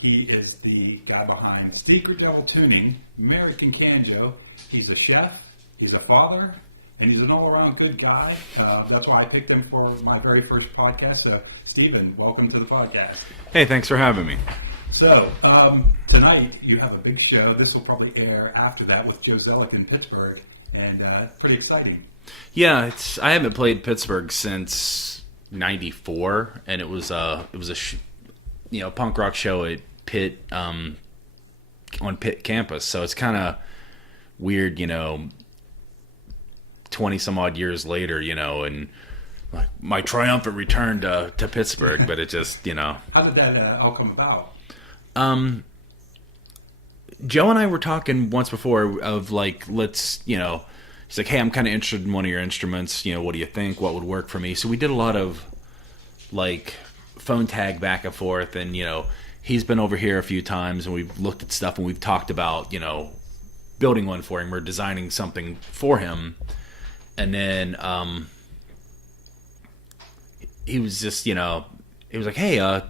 He is the guy behind Secret Level Tuning, Merican Canjo. He's a chef, he's a father, and he's an all-around good guy. That's why I picked him for my very first podcast. So, Stephen, welcome to the podcast. Hey, thanks for having me. So, tonight you have a big show. This will probably air after that with Joe Zelek in Pittsburgh, and pretty exciting. Yeah, I haven't played Pittsburgh since '94, and it was a punk rock show at Pitt on Pitt campus. So it's kind of weird, 20 some odd years later, and my triumphant return to Pittsburgh. But it just, How did that all come about? Joe and I were talking once before of let's, he's like, hey, I'm kind of interested in one of your instruments. What do you think? What would work for me? So we did a lot of phone tag back and forth, and he's been over here a few times, and we've looked at stuff, and we've talked about building one for him. We're designing something for him, and then he was just he was like, hey,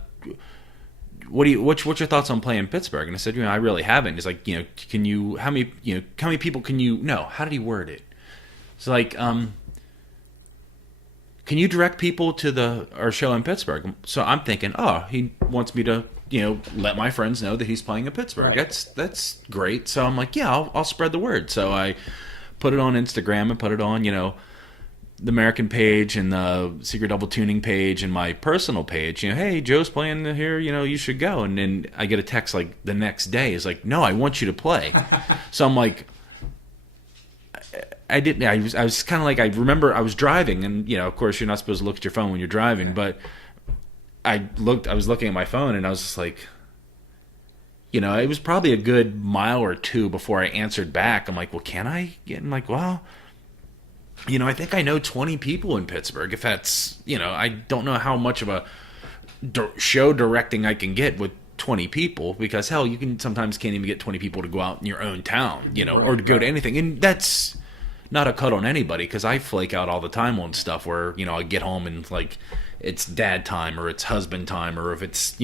what's your thoughts on playing Pittsburgh? And I said, I really haven't. He's like, can you, how many people can you know? How did he word it? It's like, can you direct people to our show in Pittsburgh? So I'm thinking, he wants me to, let my friends know that he's playing in Pittsburgh. Right. That's great. So I'm like, yeah, I'll spread the word. So I put it on Instagram and put it on, the Merican page and the Secret Double Tuning page and my personal page. Hey, Joe's playing here. You should go. And then I get a text the next day. It's like, no, I want you to play. So I'm like, I didn't. I was kind of I remember I was driving, and of course you're not supposed to look at your phone when you're driving, but I was looking at my phone, and I was just like, it was probably a good mile or two before I answered back. I'm like, well, can I? And I'm like, well, I think I know 20 people in Pittsburgh. If that's, I don't know how much of a show directing I can get with 20 people, because hell, you can sometimes can't even get 20 people to go out in your own town, or to go to anything. And that's not a cut on anybody, because I flake out all the time on stuff where, I get home and it's dad time or it's husband time, or if it's,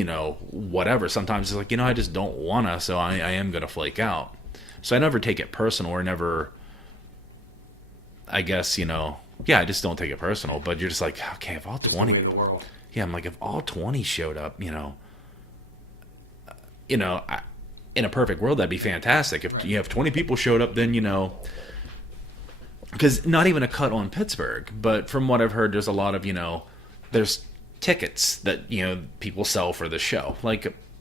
whatever. Sometimes it's like, I just don't wanna, so I am gonna flake out. So I never take it personal, or never, I guess, I just don't take it personal. But you're just like, okay, if all 20, the world. Yeah, I'm like, if all 20 showed up, in a perfect world, that'd be fantastic. If you have 20 people showed up, then, because not even a cut on Pittsburgh, but from what I've heard, there's a lot of, there's tickets that, people sell for the show.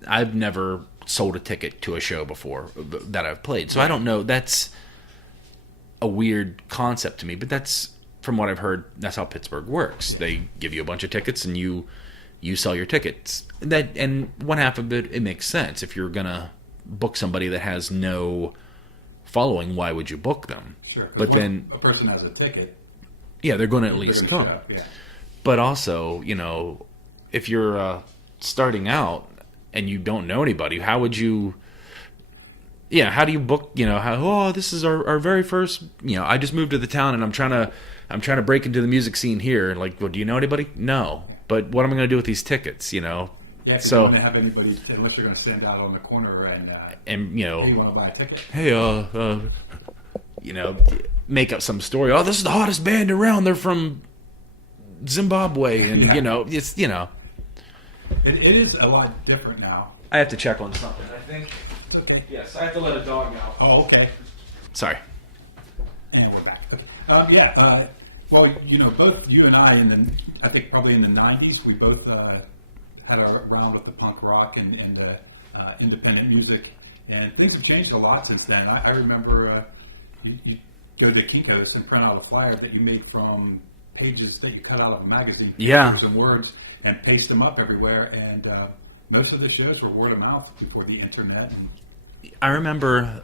I've never sold a ticket to a show before that I've played. So I don't know. That's a weird concept to me, but that's, from what I've heard, that's how Pittsburgh works. They give you a bunch of tickets, and you sell your tickets. And one half of it makes sense. If you're gonna book somebody that has no following, why would you book them? Sure. But then a person has a ticket. Yeah, they're going to at least come. Yeah. But also, if you're starting out and you don't know anybody, how would you? Yeah, how do you book? This is our very first. I just moved to the town, and I'm trying to break into the music scene here. Well, do you know anybody? No. But what am I going to do with these tickets? Yeah, so you don't have anybody unless you're going to stand out on the corner and hey, you want to buy a ticket? Hey, make up some story. Oh, this is the hottest band around. They're from Zimbabwe, and it's It is a lot different now. I have to check on something. I think. Okay. Yes, I have to let a dog out. Oh, okay. Sorry. And we're back. Okay. Well, both you and I, I think probably in the 90s, we both had a round with the punk rock and independent music, and things have changed a lot since then. I remember you go to Kinko's and print out a flyer that you made from pages that you cut out of a magazine, yeah, some words, and paste them up everywhere, and most of the shows were word of mouth before the internet. I remember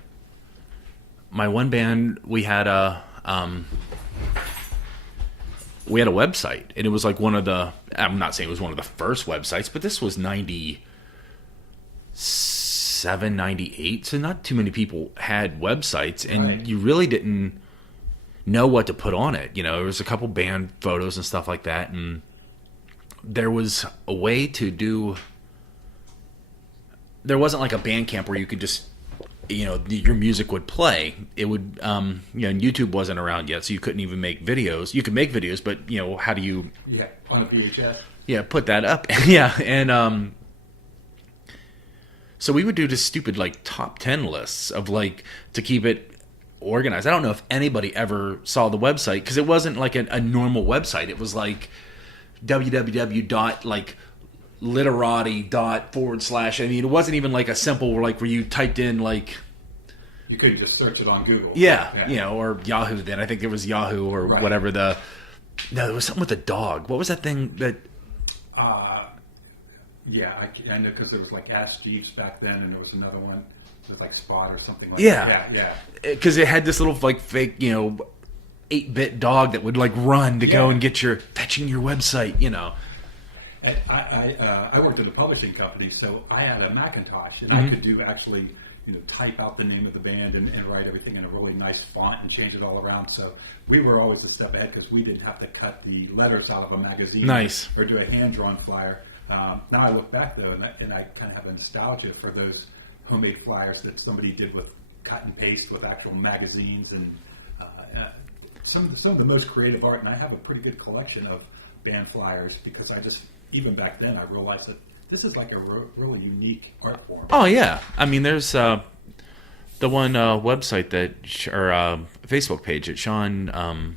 my one band, we had a website, and it was one of the, I'm not saying it was one of the first websites, but this was 97, 98, so not too many people had websites, and right. You really didn't know what to put on it. There was a couple band photos and stuff like that, and there was a way to do there wasn't like a Bandcamp where you could just, your music would play. It would, and YouTube wasn't around yet, so you couldn't even make videos. You could make videos, but how do you? Yeah, on a VHS. Yeah, put that up. Yeah, and so we would do just stupid like top 10 lists of like to keep it organized. I don't know if anybody ever saw the website because it wasn't like a normal website. It was like www.literati./ I mean, it wasn't even like a simple like where you typed in like. You couldn't just search it on Google. Yeah, or Yahoo. Then I think it was Yahoo or whatever the. No, there was something with a dog. What was that thing that? Yeah, I know because there was like Ask Jeeves back then, and there was another one. It was like Spot or something like that. Yeah. Because it had this little like fake, 8-bit dog that would like run to go and get fetching your website, And I worked at a publishing company, so I had a Macintosh, and I could do actually, type out the name of the band and write everything in a really nice font and change it all around. So we were always a step ahead because we didn't have to cut the letters out of a magazine or do a hand-drawn flyer. Now I look back, though, and I kind of have a nostalgia for those homemade flyers that somebody did with cut and paste with actual magazines and some of the most creative art. And I have a pretty good collection of band flyers because even back then, I realized that this is like a really unique art form. Oh, yeah. I mean, there's the one website or Facebook page that Sean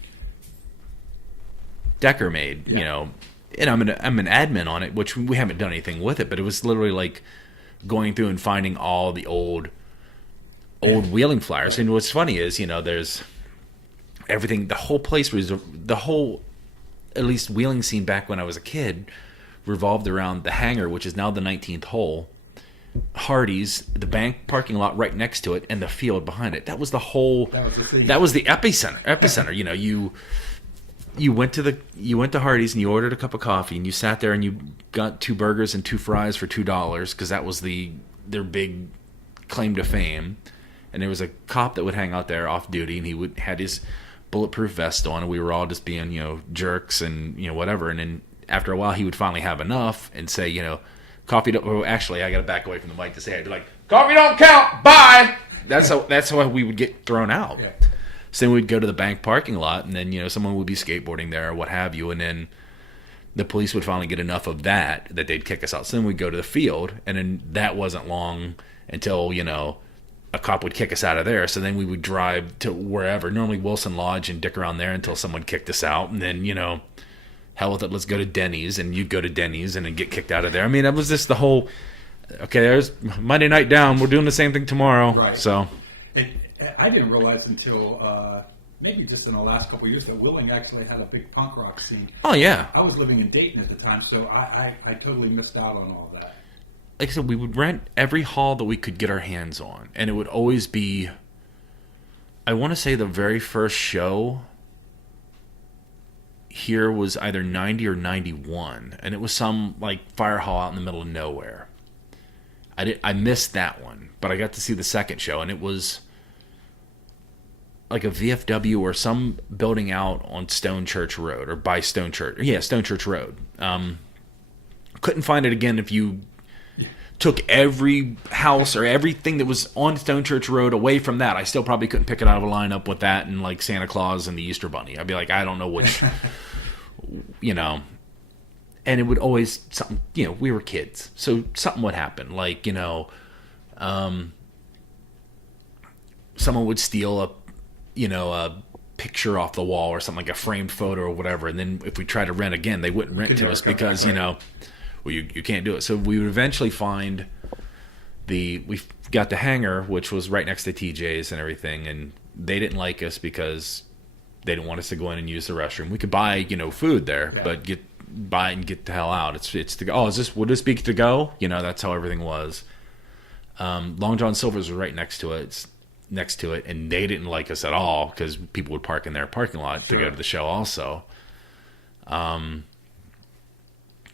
Decker made, and I'm an admin on it, which we haven't done anything with it, but it was literally like going through and finding all the old wheeling flyers. And what's funny is, there's everything, the whole place was, at least wheeling scene back when I was a kid, revolved around the hangar, which is now the 19th hole, Hardee's, the bank parking lot right next to it, and the field behind it. That was the whole. That was the epicenter. You went to Hardee's and you ordered a cup of coffee and you sat there and you got 2 burgers and 2 fries for $2 because that was their big claim to fame. And there was a cop that would hang out there off duty, and he had his bulletproof vest on, and we were all just being jerks and whatever. And then after a while, he would finally have enough and say, coffee don't. Oh, actually, I got to back away from the mic to say it. I'd be like, coffee don't count. Bye. That's how we would get thrown out. Yeah. So then we'd go to the bank parking lot, and then someone would be skateboarding there or what have you, and then the police would finally get enough of that they'd kick us out. So then we'd go to the field, and then that wasn't long until a cop would kick us out of there. So then we would drive to wherever, normally Wilson Lodge, and dick around there until someone kicked us out, and then hell with it, let's go to Denny's, and you'd go to Denny's and then get kicked out of there. I mean, that was just the whole. Okay, there's Monday night down. We're doing the same thing tomorrow. Right. So. I didn't realize until maybe just in the last couple of years that Wheeling actually had a big punk rock scene. Oh, yeah. I was living in Dayton at the time, so I totally missed out on all that. Like I said, we would rent every hall that we could get our hands on, and it would always be, I want to say the very first show here was either 90 or 91, and it was some like fire hall out in the middle of nowhere. I missed that one, but I got to see the second show, and it was like a VFW or some building out on Stone Church Road or by Stone Church. Yeah, Stone Church Road. Couldn't find it again if you took every house or everything that was on Stone Church Road away from that. I still probably couldn't pick it out of a lineup with that and like Santa Claus and the Easter Bunny. I'd be like, I don't know which, And it would always, something, we were kids. So something would happen. Like, someone would steal a picture off the wall or something, like a framed photo or whatever, and then if we try to rent again, they wouldn't rent to us because you can't do it. So we would eventually find we got the hangar, which was right next to TJ's and everything, and they didn't like us because they didn't want us to go in and use the restroom. We could buy food there, but buy it and get the hell out. It's to go. Oh, would this be to go? That's how everything was. Long John Silver's was right next to it. And they didn't like us at all because people would park in their parking lot to go to the show also. And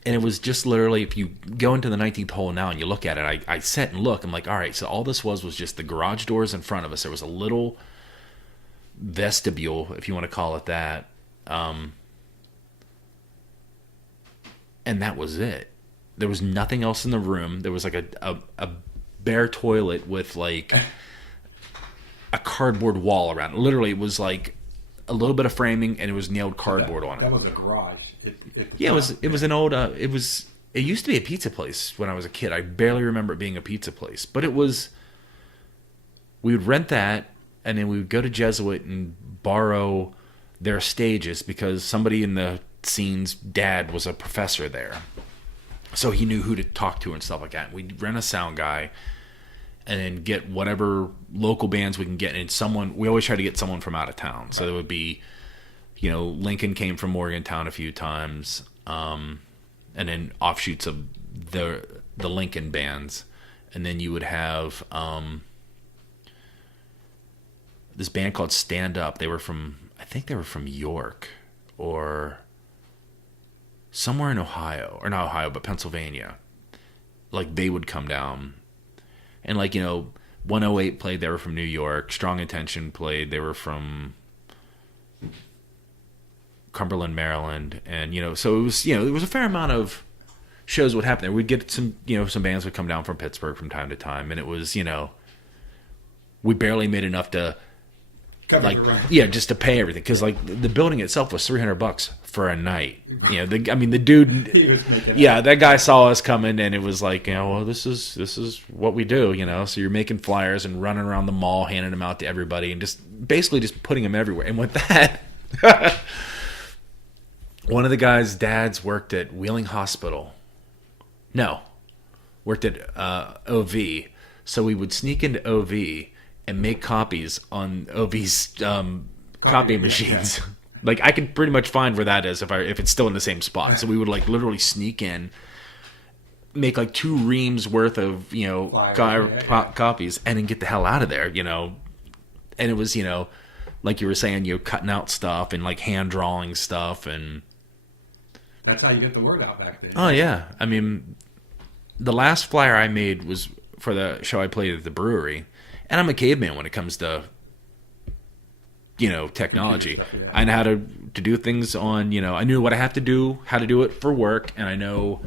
it was just literally, if you go into the 19th hole now and you look at it, I sat and look, I'm like, all right, so all this was just the garage doors in front of us. There was a little vestibule, if you want to call it that. And that was it. There was nothing else in the room. There was like a bare toilet with like a cardboard wall around it. Literally, it was like a little bit of framing, and it was nailed cardboard on it. That was a garage. Yeah, it was an old. It used to be a pizza place when I was a kid. I barely remember it being a pizza place, but it was. We would rent that, and then we would go to Jesuit and borrow their stages because somebody in the scene's dad was a professor there, so he knew who to talk to and stuff like that. We'd rent a sound guy, and then get whatever local bands we can get. And we always try to get someone from out of town. So there would be, Lincoln came from Morgantown a few times, and then offshoots of the Lincoln bands. And then you would have this band called Stand Up. I think they were from York or somewhere in Ohio, or not Ohio, but Pennsylvania. Like they would come down. And 108 played, they were from New York. Strong Intention played, they were from Cumberland, Maryland. And, so it was, there was a fair amount of shows would happen there. We'd get some bands would come down from Pittsburgh from time to time. And it was, we barely made enough to, just to pay everything. Because, the building itself was $300 for a night. The dude, He was making that guy saw us coming, and it was like, well, this is what we do, So you're making flyers and running around the mall, handing them out to everybody, and basically just putting them everywhere. And with that, one of the guy's dads worked at Wheeling Hospital. No, worked at OV. So we would sneak into OV and make copies on OV's copy machines. Yeah. I can pretty much find where that is if it's still in the same spot. So we would literally sneak in, make 2 reams worth of copies, and then get the hell out of there. And it was like you were saying, cutting out stuff and hand drawing stuff, and that's how you get the word out back then. Oh yeah, I mean, the last flyer I made was for the show I played at the brewery, and I'm a caveman when it comes to technology. I know how to do things on, I knew what I have to do, how to do it for work, and I know,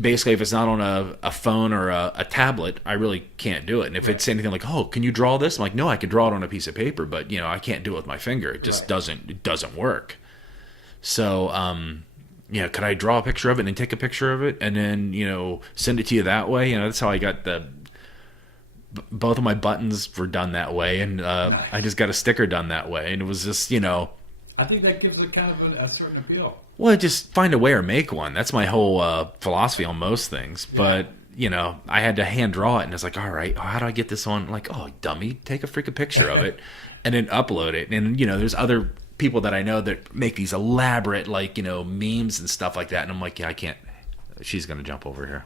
basically if it's not on a phone or a tablet, I really can't do it. And if it's anything like, oh, can you draw this? I'm like, no, I can draw it on a piece of paper, but, I can't do it with my finger. It just doesn't work. So, could I draw a picture of it and then take a picture of it and then, send it to you that way? That's how I got both of my buttons were done that way, and nice. I just got a sticker done that way, and it was just, I think that gives it kind of a certain appeal. Well, just find a way or make one. That's my whole philosophy on most things. Yeah. But, I had to hand draw it, and it's like, all right, how do I get this on? Like, oh, dummy, take a freaking picture of it and then upload it. And, there's other people that I know that make these elaborate, memes and stuff like that. And I'm like, yeah, I can't. She's going to jump over here.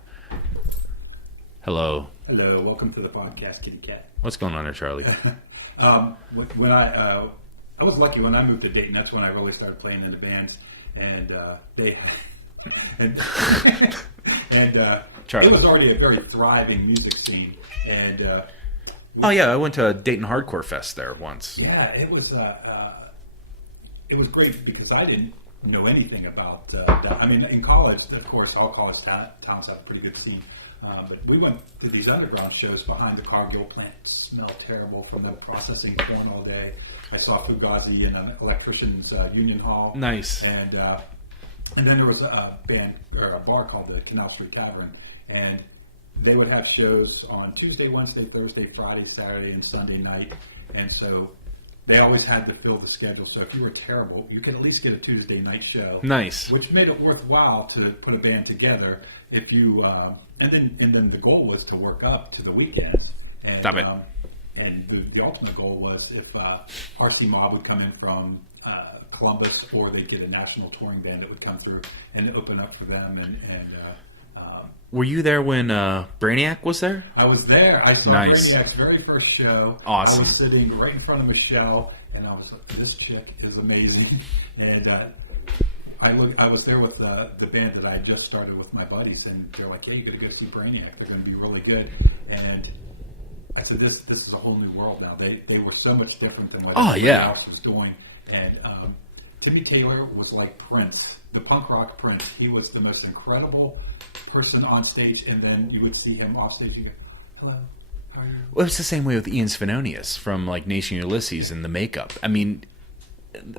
Hello. Hello, welcome to the podcast, Kitty Cat. What's going on there, Charlie? When I was lucky when I moved to Dayton. That's when I really started playing in the bands, and Charlie. It was already a very thriving music scene. And I went to Dayton Hardcore Fest there once. Yeah, it was great because I didn't know anything about that. I mean, in college, of course, all college towns have a pretty good scene. But we went to these underground shows behind the Cargill plant. It smelled terrible from them processing corn all day. I saw Fugazi in an electrician's union hall. Nice. And then there was a band or a bar called the Canal Street Tavern, and they would have shows on Tuesday, Wednesday, Thursday, Friday, Saturday, and Sunday night. And so they always had to fill the schedule. So if you were terrible, you could at least get a Tuesday night show. Nice. Which made it worthwhile to put a band together. If you and then the goal was to work up to the weekends. And, Stop it. And the ultimate goal was if RC Mob would come in from Columbus, or they'd get a national touring band that would come through and open up for them. Were you there when Brainiac was there? I was there. I saw Brainiac's very first show. Awesome. I was sitting right in front of Michelle, and I was like, this chick is amazing. And I was there with the band that I just started with my buddies, and they're like, hey, you got to go see Brainiac. They're going to be really good. And I said, this is a whole new world now. They were so much different than what everyone else was doing. And Timmy Taylor was like Prince, the punk rock Prince. He was the most incredible person on stage, and then you would see him off stage. You go, hello. How are you? Well, it's the same way with Ian Svenonius from like Nation Ulysses and the makeup. I mean,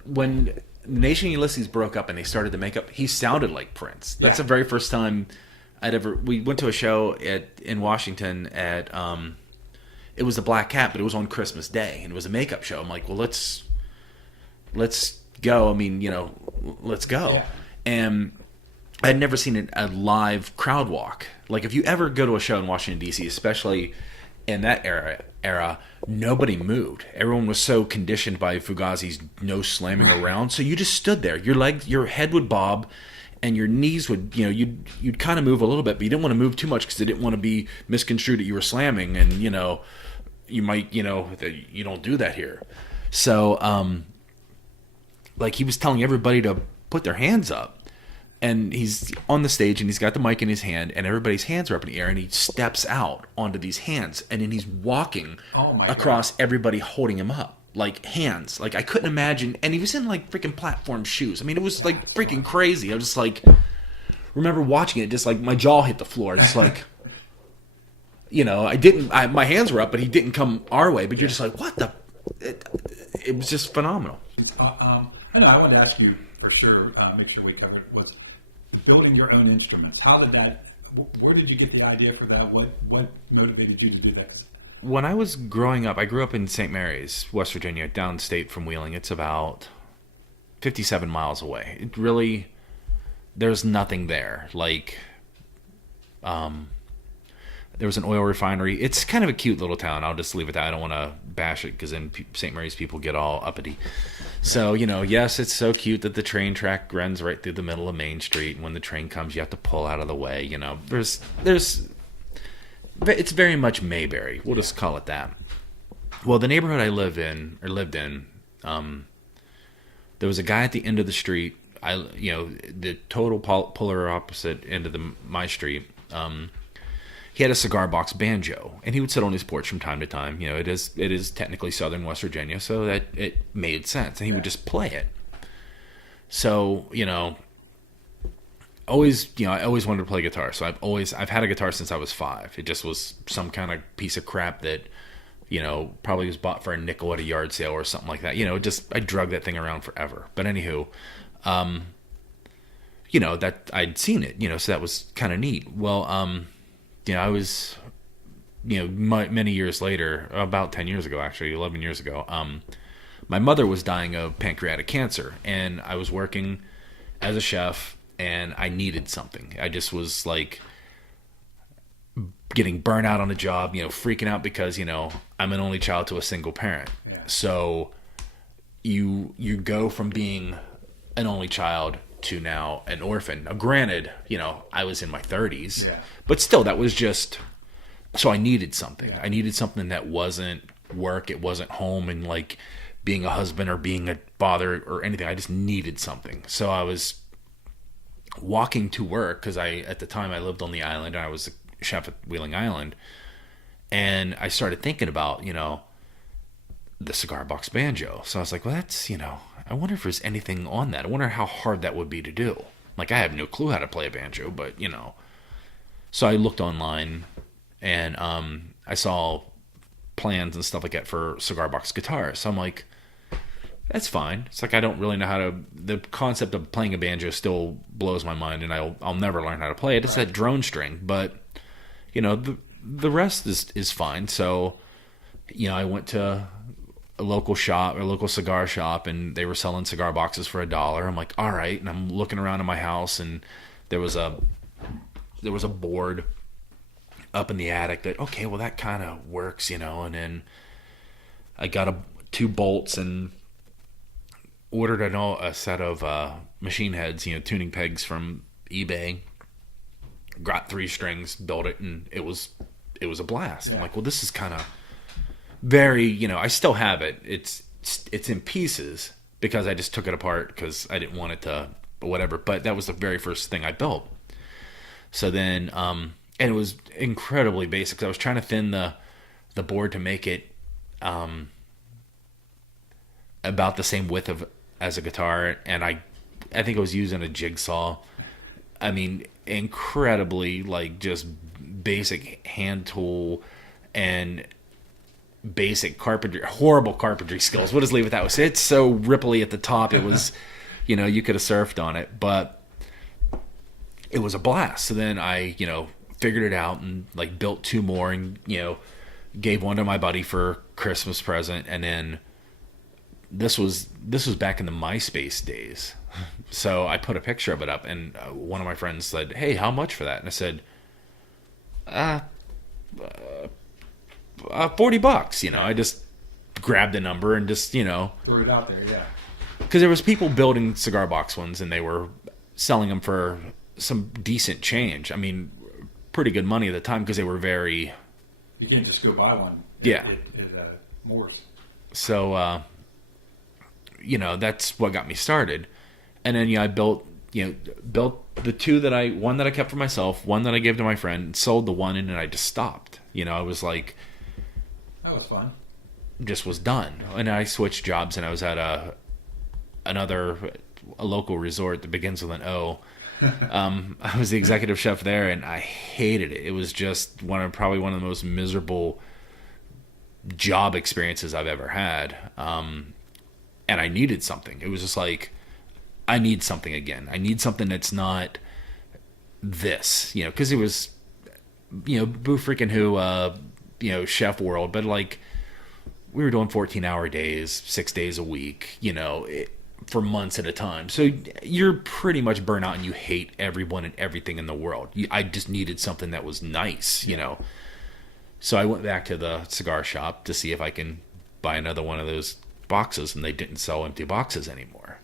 when Nation Ulysses broke up and they started the makeup, he sounded like Prince. That's the very first time we went to a show in Washington at it was the Black Cat, but it was on Christmas Day and it was a makeup show. I'm like, well, let's go. I mean, let's go. Yeah. And I had never seen a live crowd walk. Like if you ever go to a show in Washington D.C., especially in that era, nobody moved. Everyone was so conditioned by Fugazi's no slamming around, so you just stood there. Your head would bob, and your knees would, you'd kind of move a little bit, but you didn't want to move too much because they didn't want to be misconstrued that you were slamming, and you might, that you don't do that here. So, like he was telling everybody to put their hands up. And he's on the stage and he's got the mic in his hand and everybody's hands are up in the air and he steps out onto these hands and then he's walking across everybody holding him up like hands. Like I couldn't imagine. And he was in like freaking platform shoes. I mean, it was like freaking crazy. I was just like, remember watching it, just like my jaw hit the floor. Just like, my hands were up, but he didn't come our way. But you're just like, what the? It was just phenomenal. I know. I wanted to ask you for sure. Make sure we covered was building your own instruments. How did that? Where did you get the idea for that? What motivated you to do that? When I was growing up, I grew up in St. Mary's, West Virginia, downstate from Wheeling. It's about 57 miles away. It really, there's nothing there. Like, there was an oil refinery. It's kind of a cute little town. I'll just leave it at that. I don't want to bash it because then St. Mary's people get all uppity. So, yes, it's so cute that the train track runs right through the middle of Main Street. And when the train comes, you have to pull out of the way. It's very much Mayberry. We'll just call it that. Well, the neighborhood I lived in, there was a guy at the end of the street. The total polar opposite end of my street. He had a cigar box banjo, and he would sit on his porch from time to time. It is technically southern West Virginia, so that it made sense, and he would just play it. So, I always wanted to play guitar. So I've had a guitar since I was 5. It just was some kind of piece of crap that, probably was bought for a nickel at a yard sale or something like that. I drug that thing around forever. But anywho, that I'd seen it, so that was kind of neat. Well, I was, many years later, about 10 years ago, actually, 11 years ago, my mother was dying of pancreatic cancer, and I was working as a chef, and I needed something. I just was, like, getting burnt out on the job, freaking out because, I'm an only child to a single parent. Yeah. So you go from being an only child to now an orphan. Now, granted, I was in my 30s, but still, that was just. So I needed something. I needed something that wasn't work. It wasn't home and like being a husband or being a father or anything. I just needed something. So I was walking to work because at the time I lived on the island and I was a chef at Wheeling Island, and I started thinking about the cigar box banjo. So I was like, well, that's I wonder if there's anything on that. I wonder how hard that would be to do. Like, I have no clue how to play a banjo, but, So I looked online, and I saw plans and stuff like that for cigar box guitars. So I'm like, that's fine. It's like I don't really know how to... The concept of playing a banjo still blows my mind, and I'll never learn how to play it. It's that drone string, but, the rest is fine. So, I went to a local shop, or a local cigar shop, and they were selling cigar boxes for $1. I'm like, all right. And I'm looking around in my house, and there was a board up in the attic that, okay, well, that kind of works, and then I got 2 bolts and ordered a set of machine heads, tuning pegs from eBay, got 3 strings, built it, and it was a blast. Yeah. I'm like, well, this is kind of very, I still have it. It's in pieces because I just took it apart because I didn't want it to, whatever. But that was the very first thing I built. So then, and it was incredibly basic. I was trying to thin the board to make it about the same width as a guitar, and I think I was using a jigsaw. I mean, incredibly like just basic hand tool and basic carpentry, horrible carpentry skills. We'll just leave it that way. It's so ripply at the top. It was, you could have surfed on it, but it was a blast. So then I, figured it out and like built 2 more and, gave one to my buddy for Christmas present. And then this was back in the MySpace days. So I put a picture of it up and one of my friends said, "Hey, how much for that?" And I said, $40. I just grabbed the number and just, Threw it out there, yeah. Because there was people building cigar box ones and they were selling them for some decent change. I mean, pretty good money at the time because they were very... You can't just go buy one. Yeah. At Moore's. So, that's what got me started. And then, I built the 2 one that I kept for myself, one that I gave to my friend, sold the one, and then I just stopped. I was like... That was fun. Just was done. And I switched jobs and I was at a local resort that begins with an O. I was the executive chef there and I hated it. It was just probably one of the most miserable job experiences I've ever had. And I needed something. It was just like, I need something again. I need something that's not this, because it was, boo freaking who, chef world, but like we were doing 14-hour days, 6 days a week, for months at a time. So you're pretty much burnt out and you hate everyone and everything in the world. I just needed something that was nice, So I went back to the cigar shop to see if I can buy another one of those boxes, and they didn't sell empty boxes anymore.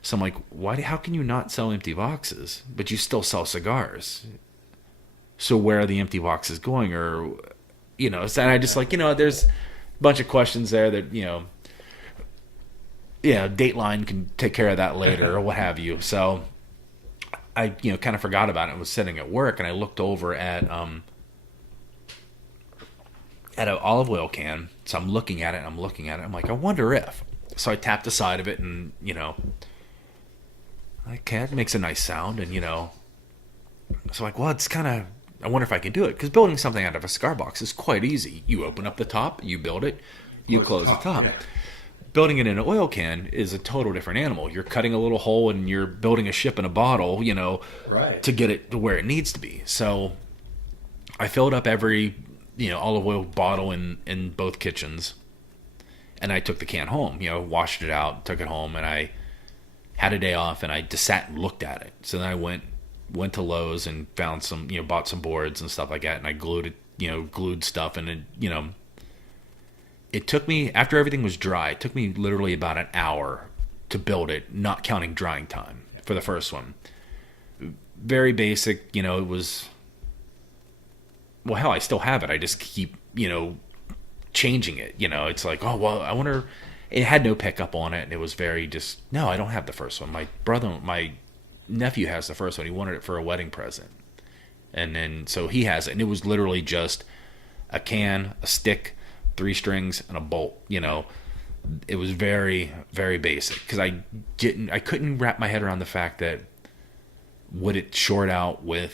So I'm like, how can you not sell empty boxes, but you still sell cigars? So where are the empty boxes going? Or, so I just like, there's a bunch of questions there that, Dateline can take care of that later or what have you. So I, kind of forgot about it and was sitting at work, and I looked over at an olive oil can. So I'm looking at it. I'm like, I wonder if. So I tapped the side of it and, okay, it makes a nice sound. And, so like, well, it's kind of, I wonder if I can do it. Because building something out of a cigar box is quite easy. You open up the top, you build it, you close the top. Yeah. Building it in an oil can is a total different animal. You're cutting a little hole and you're building a ship in a bottle, right, to get it to where it needs to be. So I filled up every, olive oil bottle in both kitchens. And I took the can home, washed it out, took it home, and I had a day off and I just sat and looked at it. So then I went to Lowe's and found some, bought some boards and stuff like that, and I glued it, glued stuff, and it took me, after everything was dry, it took me literally about an hour to build it, not counting drying time for the first one. Very basic, it was, well, hell, I still have it. I just keep, changing it. It's like, oh, well, I wonder, it had no pickup on it, and it was very just, no, I don't have the first one. My nephew has the first one. He wanted it for a wedding present. And then, so he has it, and it was literally just a can, a stick, 3 strings, and a bolt. It was very, very basic because I couldn't wrap my head around the fact that would it short out would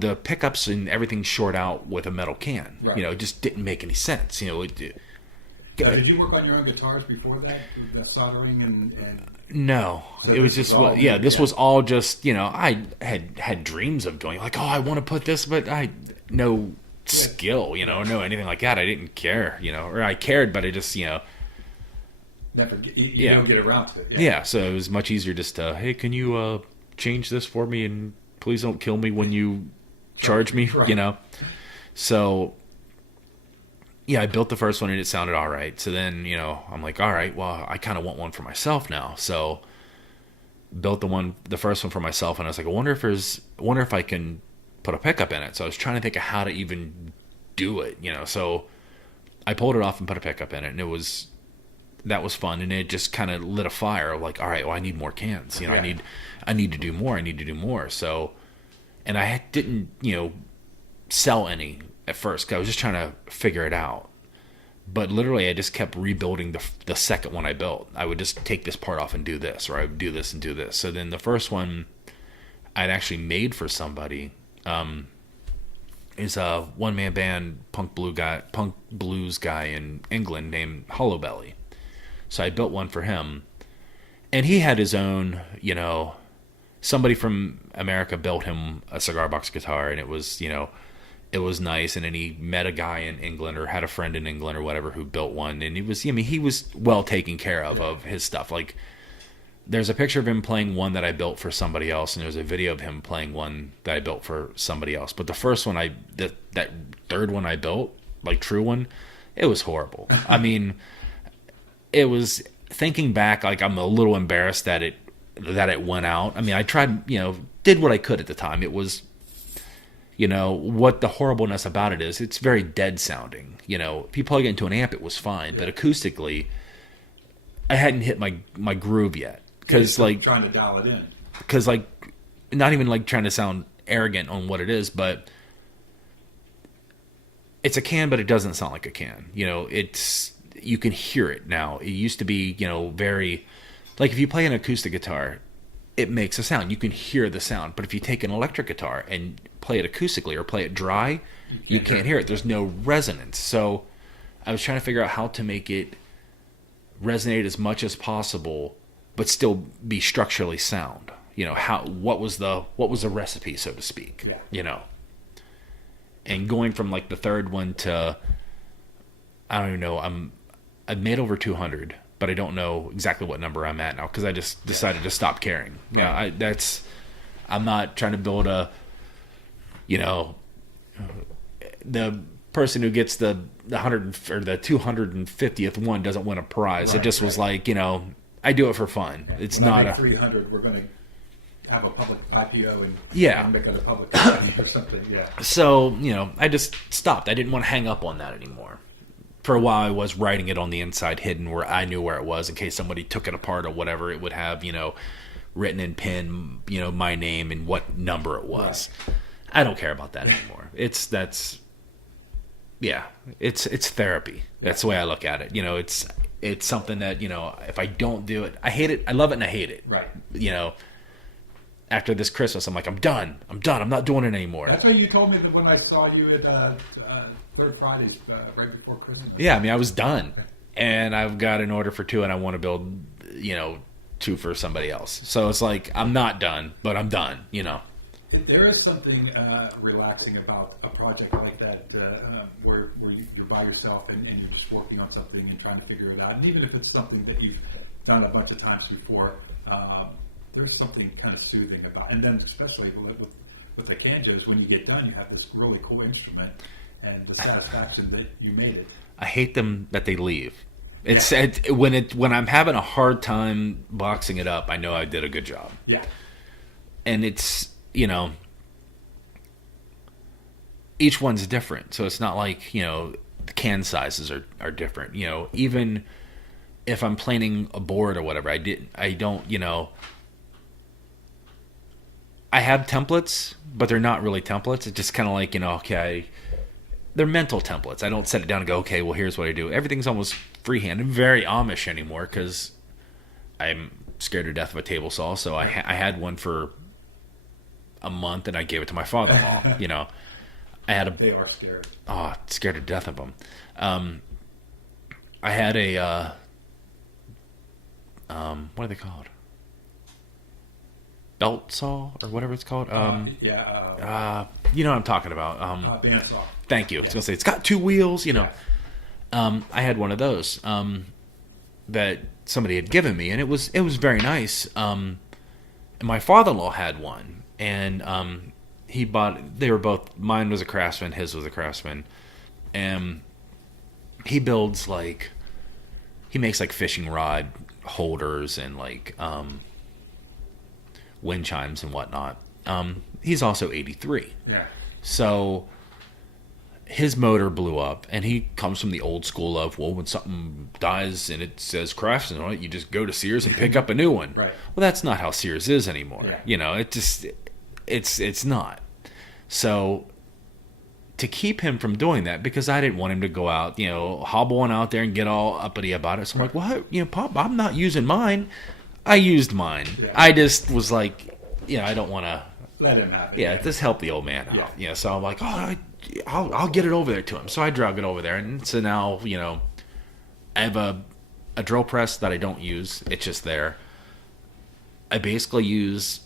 the pickups and everything short out with a metal can? Right. It just didn't make any sense. Did you work on your own guitars before that, with the soldering and... No, So it was just, this was all just, I had dreams of doing, like, oh, I want to put this, but no skill, no anything like that. I didn't care, or I cared, but I just, Never, you don't get around to it. Yeah, so it was much easier just to, hey, can you change this for me, and please don't kill me when you charge me, Right. So, yeah, I built the first one and it sounded all right. So then, I'm like, all right, well, I kind of want one for myself now. So built the first one for myself, and I was like, I wonder if I can put a pickup in it. So I was trying to think of how to even do it, So I pulled it off and put a pickup in it, and that was fun, and it just kind of lit a fire. Like, all right, well, I need more cans. Yeah. I need to do more. I need to do more. So, and I didn't, sell any at first, 'cause I was just trying to figure it out. But literally, I just kept rebuilding the second one I built. I would just take this part off and do this, or I would do this and do this. So then the first one, I'd actually made for somebody. Is a one-man band punk blues guy in England named Hollowbelly. So I built one for him, and he had his own, somebody from America built him a cigar box guitar, and it was, it was nice. And then he met a guy in England, or had a friend in England or whatever, who built one, and he was well taken care of his stuff. Like, there's a picture of him playing one that I built for somebody else, and there's a video of him playing one that I built for somebody else. But the first one that third one I built, like true one, it was horrible. I mean, it was, thinking back, like, I'm a little embarrassed that it went out. I mean, I tried, did what I could at the time. It was, what the horribleness about it is, it's very dead sounding. If you plug it into an amp, it was fine, but acoustically, I hadn't hit my groove yet. Because, like, trying to dial it in. Because, like, not even, like, trying to sound arrogant on what it is, but it's a can, but it doesn't sound like a can. You can hear it now. It used to be, very, like, if you play an acoustic guitar, it makes a sound. You can hear the sound. But if you take an electric guitar and play it acoustically or play it dry, you can't hear it. There's no resonance. So I was trying to figure out how to make it resonate as much as possible, but still be structurally sound. What was the recipe, so to speak? Yeah. And going from, like, the third one to, I don't even know, I've made over 200, but I don't know exactly what number I'm at now, because I just decided to stop caring. Right. I'm not trying to build a, the person who gets the 100 or the 250th one doesn't win a prize. Right, it just was like, I do it for fun. Yeah. It's when not I make 300. We're going to have a public IPO and make it a public company or something. Yeah. So I just stopped. I didn't want to hang up on that anymore. For a while, I was writing it on the inside, hidden, where I knew where it was in case somebody took it apart or whatever. It would have written in pen, my name and what number it was. Right. I don't care about that anymore. It's therapy. That's the way I look at it. It's something that, if I don't do it, I hate it. I love it and I hate it. Right. After this Christmas, I'm like, I'm done. I'm not doing it anymore. That's what you told me that when I saw you at Third Fridays right before Christmas. Yeah, I mean, I was done. And I've got an order for 2, and I want to build, 2 for somebody else. So it's like, I'm not done, but I'm done, There is something relaxing about a project like that where you're by yourself and you're just working on something and trying to figure it out. And even if it's something that you've done a bunch of times before, there's something kind of soothing about it. And then especially with the Canjos, when you get done, you have this really cool instrument and the satisfaction that you made it. I hate them that they leave. When I'm having a hard time boxing it up, I know I did a good job. Yeah. And it's, each one's different. So it's not like, the can sizes are different. Even if I'm planing a board or whatever, I don't, I have templates, but they're not really templates. It's just kind of like, okay, they're mental templates. I don't set it down and go, okay, well, here's what I do. Everything's almost freehand. I'm very Amish anymore because I'm scared to death of a table saw. So I had one for a month and I gave it to my father-in-law. They are scared. Oh, scared to death of them. I had a what are they called? Belt saw or whatever it's called. You know what I'm talking about. Bandsaw. Thank you. I was gonna say it's got 2 wheels. I had one of those that somebody had given me, and it was very nice. And my father-in-law had one, and he bought. They were both. Mine was a Craftsman. His was a Craftsman, and he builds he makes fishing rod holders and wind chimes and whatnot. He's also 83. Yeah. So his motor blew up, and he comes from the old school of, well, when something dies and it says Craftsman on it, you just go to Sears and pick up a new one. Right. Well, that's not how Sears is anymore. Yeah. It's not. So to keep him from doing that, because I didn't want him to go out, hobble one out there and get all uppity about it. So I'm like, well, Pop, I'm not using mine. I used mine. Yeah. I just was like, I don't want to. let him have it. Yeah, just help the old man out. Yeah. You know, so I'm like, oh, I'll get it over there to him. So I drug it over there, and so now, you know, I have a drill press that I don't use. It's just there. I basically use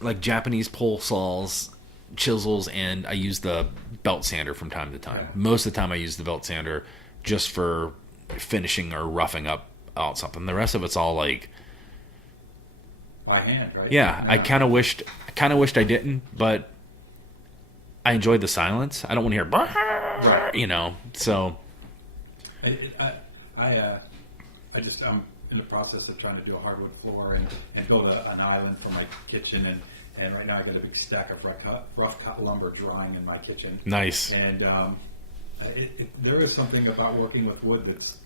like Japanese pole saws, chisels, and I use the belt sander from time to time. Yeah. Most of the time I use the belt sander just for finishing or roughing up out something. The rest of it's all like by hand, right? yeah, I kind of wished I didn't, but I enjoyed the silence. I don't want to hear Right. you know. So I'm in the process of trying to do a hardwood floor and build an island for my kitchen, and right now I got a big stack of rough cut lumber drying in my kitchen. nice. And there is something about working with wood that's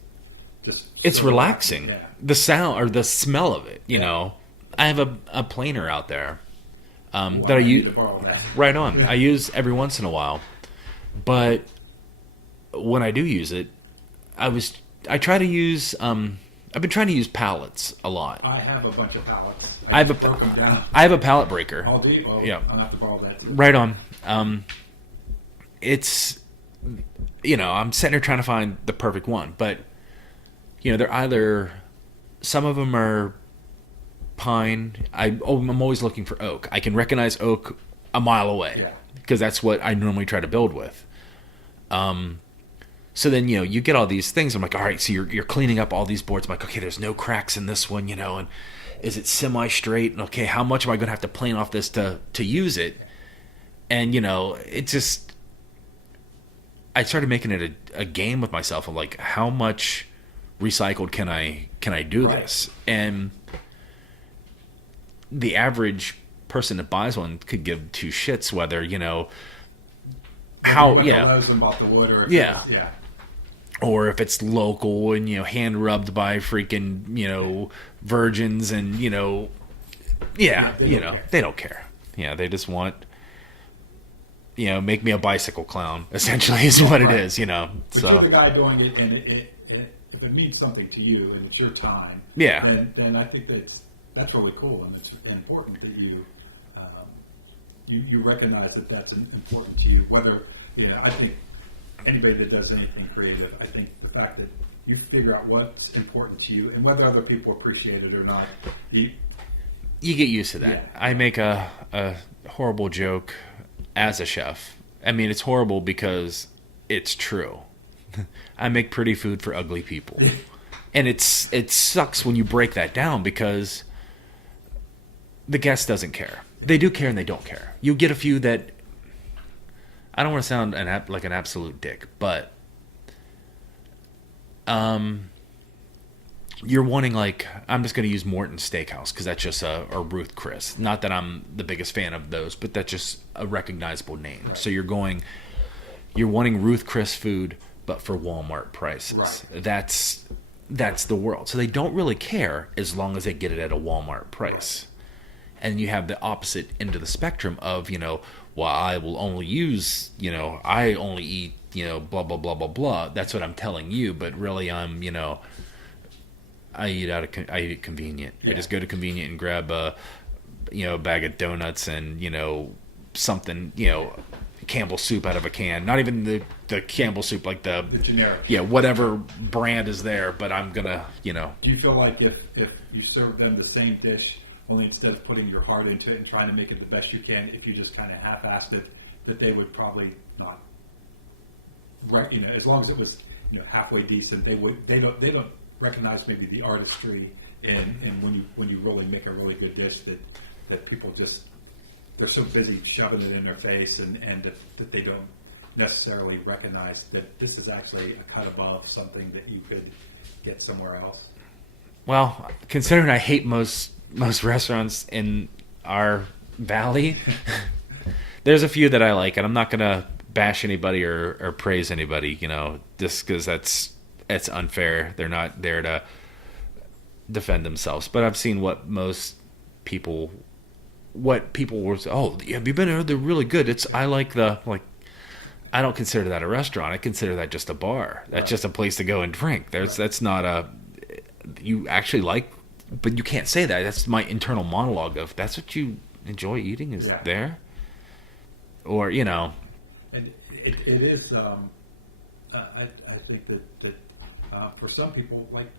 just It's so relaxing. Yeah. The sound or the smell of it, you know. I have a planer out there that I need use. to borrow that. Right on. I use every once in a while, but when I do use it, I try to use. I've been trying to use pallets a lot. I have a bunch of pallets. I have broke them down. I have a pallet breaker. All deep. Well, Yeah. I'll have to borrow that too. Right on. It's, you know, I'm sitting here trying to find the perfect one, but you know, they're either, some of them are pine. I'm always looking for oak. I can recognize oak a mile away Yeah. because that's what I normally try to build with. So then, you know, you get all these things. I'm like, all right, so you're cleaning up all these boards. I'm like, okay, there's no cracks in this one, you know, and is it semi-straight? And okay, how much am I going to have to plane off this to use it? And, you know, it just, I started making it a game with myself of like, how much recycled can I do Right. this? And the average person that buys one could give two shits whether, you know, how, yeah. Lowe's and bought the wood, or if Yeah. it's- yeah. Or if it's local and, you know, hand rubbed by freaking, you know, virgins and, you know, yeah, They you don't know, care. they don't care. Yeah, they just want, you know, make me a bicycle clown, essentially, is what it Right. is, you know. But So, you're the guy doing it, and if it means something to you and it's your time, Yeah. then I think that's really cool, and it's important that you recognize that that's important to you. Whether, you know, I think anybody that does anything creative, I think the fact that you figure out what's important to you and whether other people appreciate it or not, you get used to that. Yeah. I make a horrible joke as a chef. I mean, it's horrible because it's true. I make pretty food for ugly people. And it sucks when you break that down because the guest doesn't care. They do care and they don't care. You get a few that, I don't want to sound like an absolute dick, but you're wanting, like, I'm just going to use Morton Steakhouse because that's just a Ruth Chris. Not that I'm the biggest fan of those, but that's just a recognizable name. So you're wanting Ruth Chris food, but for Walmart prices. Right. That's the world. So they don't really care as long as they get it at a Walmart price. And you have the opposite end of the spectrum of, you know, well, I will only use, you know, I only eat, you know, blah, blah, blah, blah, blah. That's what I'm telling you. But really, I'm, you know, I eat convenient. Yeah. I just go to convenient and grab a, you know, bag of donuts and, you know, something, you know, Campbell soup out of a can. Not even the Campbell soup, like the generic. yeah, whatever brand is there. But I'm gonna, you know. Do you feel like if you serve them the same dish, only instead of putting your heart into it and trying to make it the best you can, if you just kind of half-assed it, that they would probably not, right? You know, as long as it was, you know, halfway decent, they don't recognize maybe the artistry and when you really make a really good dish that people just, they're so busy shoving it in their face and that they don't necessarily recognize that this is actually a cut above something that you could get somewhere else. Well, considering I hate most restaurants in our valley, there's a few that I like, and I'm not gonna bash anybody or praise anybody, you know, just because it's unfair. They're not there to defend themselves. But I've seen what people were. Oh, have you been there? They're really good. I don't consider that a restaurant. I consider that just a bar. That's just a place to go and drink. That's not a. You actually like, but you can't say that. That's my internal monologue of that's what you enjoy eating is Yeah. there. Or, you know, And it is. I think that for some people, like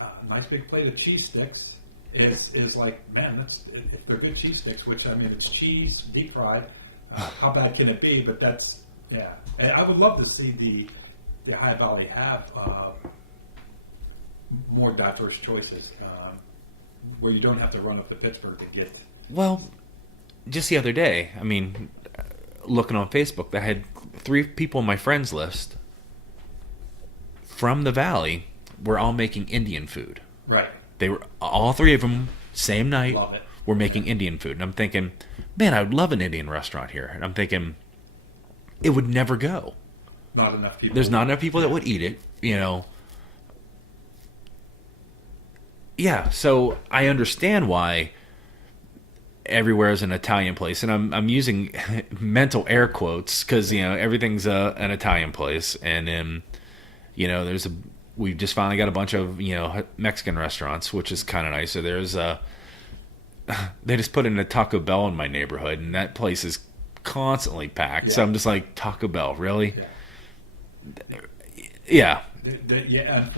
a nice big plate of cheese sticks is like, man, that's if they're good cheese sticks. Which I mean, it's cheese deep fried. How bad can it be? But that's yeah. And I would love to see the High Valley have more diverse choices, where you don't have to run up to Pittsburgh to get. well, just the other day, I mean, looking on Facebook, I had 3 people on my friends list from the Valley were all making Indian food. Right. They were all 3 of them same night Love it. were making Indian food, and I'm thinking, man, I would love an Indian restaurant here. And I'm thinking, it would never go. Not enough people. There's not enough people that would eat it, you know. Yeah, so I understand why everywhere is an Italian place, and I'm using mental air quotes because you know everything's an Italian place, and you know we just finally got a bunch of Mexican restaurants, which is kind of nice. So there's they just put in a Taco Bell in my neighborhood, and that place is constantly packed. So I'm just like, Taco Bell, really? Yeah. Yeah.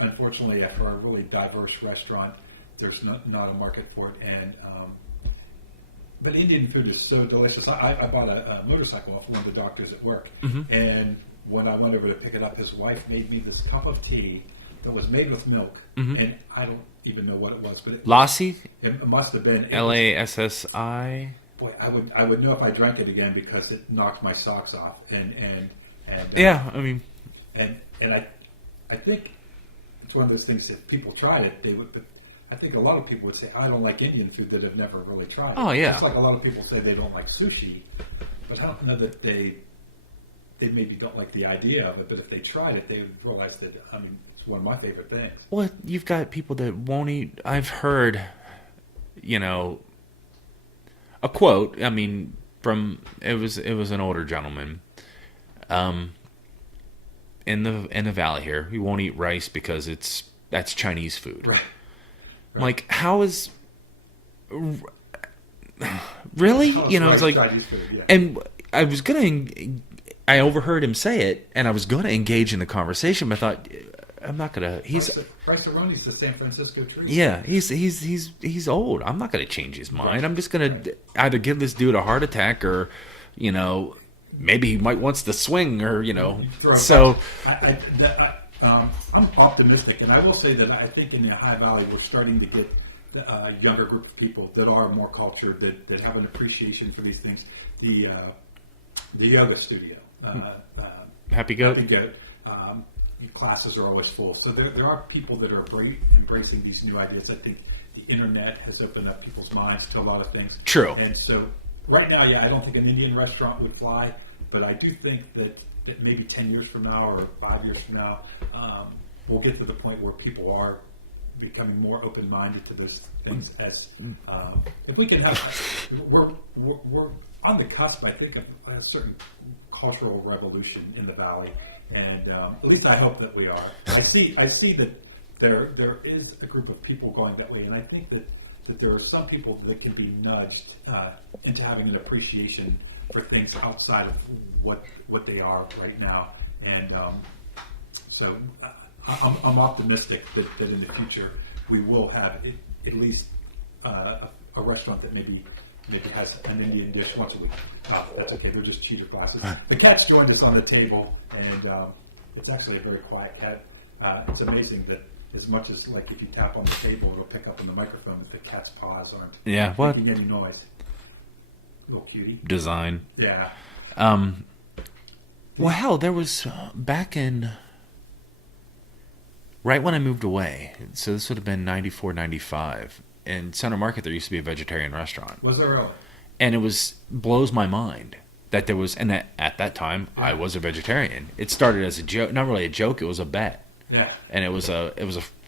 Unfortunately, for a really diverse restaurant, there's not a market for it, and but Indian food is so delicious. I bought a motorcycle off one of the doctors at work, and when I went over to pick it up, his wife made me this cup of tea that was made with milk, and I don't even know what it was, but Lassi? it must have been Lassi? Boy, I would know if I drank it again because it knocked my socks off, and Yeah, I mean, and I think it's one of those things. If people tried it, they would. But I think a lot of people would say, "I don't like Indian food," that have never really tried it. Oh, yeah. It's like a lot of people say they don't like sushi, but I don't know that they maybe don't like the idea of it. But if they tried it, they would realize that it's one of my favorite things. well, you've got people that won't eat. I've heard, a quote. I mean, from it was an older gentleman, in the valley here. He won't eat rice because that's Chinese food. Right. I'm like, how is really? Oh, It's like, Chinese food, yeah. and I overheard him say it, and I was gonna engage in the conversation, but I thought, I'm not gonna. Rice-A-Roni's the San Francisco treat. Yeah, he's old. I'm not gonna change his mind. I'm just gonna either give this dude a heart attack, or maybe he might wants to swing, or So I'm optimistic, and I will say that I think in the High Valley we're starting to get a younger group of people that are more cultured, that have an appreciation for these things. The yoga studio, Happy Goat. Happy Goat. Classes are always full, so there are people that are embracing these new ideas. I think the internet has opened up people's minds to a lot of things. True. And so right now, I don't think an Indian restaurant would fly, but I do think that maybe 10 years from now or 5 years from now, we'll get to the point where people are becoming more open-minded to those things. As if we can have, we're on the cusp, I think, of a certain cultural revolution in the valley, and at least I hope that we are. I see that there is a group of people going that way, and I think that there are some people that can be nudged into having an appreciation for things outside of what they are right now, and so I'm optimistic that in the future we will have at least a restaurant that maybe has an Indian dish once a week. That's okay. They're just cheater glasses. The cat's joined us on the table, and it's actually a very quiet cat. It's amazing that as much as like if you tap on the table, it'll pick up on the microphone, but the cat's paws aren't making any noise. Little cutie. Design. Yeah. Well, hell, there was back in right when I moved away. So this would have been 94, 95. In Center Market, there used to be a vegetarian restaurant. Was there really? And it blows my mind that there was, and that at that time I was a vegetarian. It started as a joke, not really a joke. It was a bet. Yeah. And it was a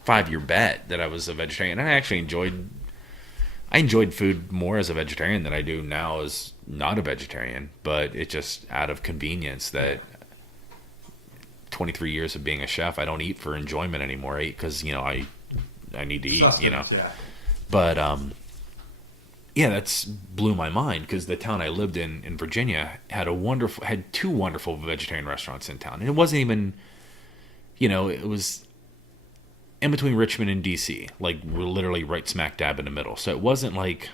5-year bet that I was a vegetarian. And I actually enjoyed food more as a vegetarian than I do now as not a vegetarian. But it's just out of convenience that 23 years of being a chef, I don't eat for enjoyment anymore. I eat because I need to eat. Sustenance, yeah. But yeah, that's blew my mind because the town I lived in Virginia had two wonderful vegetarian restaurants in town, and it wasn't even, it was in between Richmond and DC, like we're literally right smack dab in the middle. So it wasn't like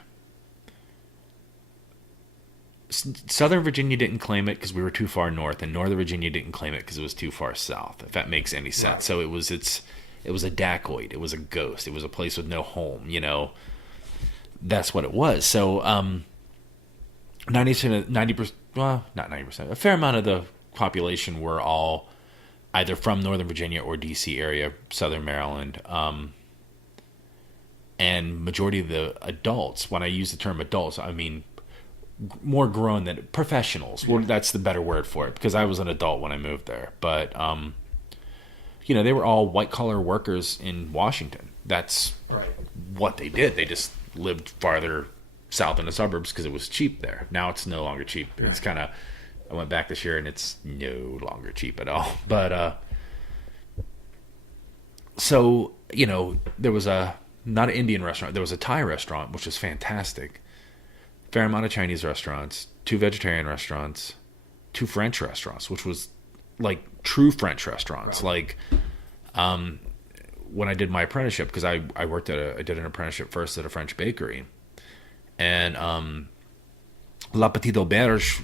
Southern Virginia didn't claim it because we were too far north, and Northern Virginia didn't claim it because it was too far south. If that makes any sense. Right. So it was a dacoit, it was a ghost, it was a place with no home. That's what it was. So 90%, well, not 90%, a fair amount of the population were all either from Northern Virginia or DC area, Southern Maryland. And majority of the adults, when I use the term adults, I mean more grown than professionals. Well, that's the better word for it, because I was an adult when I moved there. But, they were all white collar workers in Washington. That's Right. what they did. They just lived farther south in the suburbs because it was cheap there. Now it's no longer cheap. It's kind of, I went back this year and it's no longer cheap at all. But so there was not an Indian restaurant, there was a Thai restaurant, which was fantastic. Fair amount of Chinese restaurants, 2 vegetarian restaurants, 2 French restaurants, which was like true French restaurants. Wow. Like when I did my apprenticeship, because I did an apprenticeship first at a French bakery, and La Petite Auberge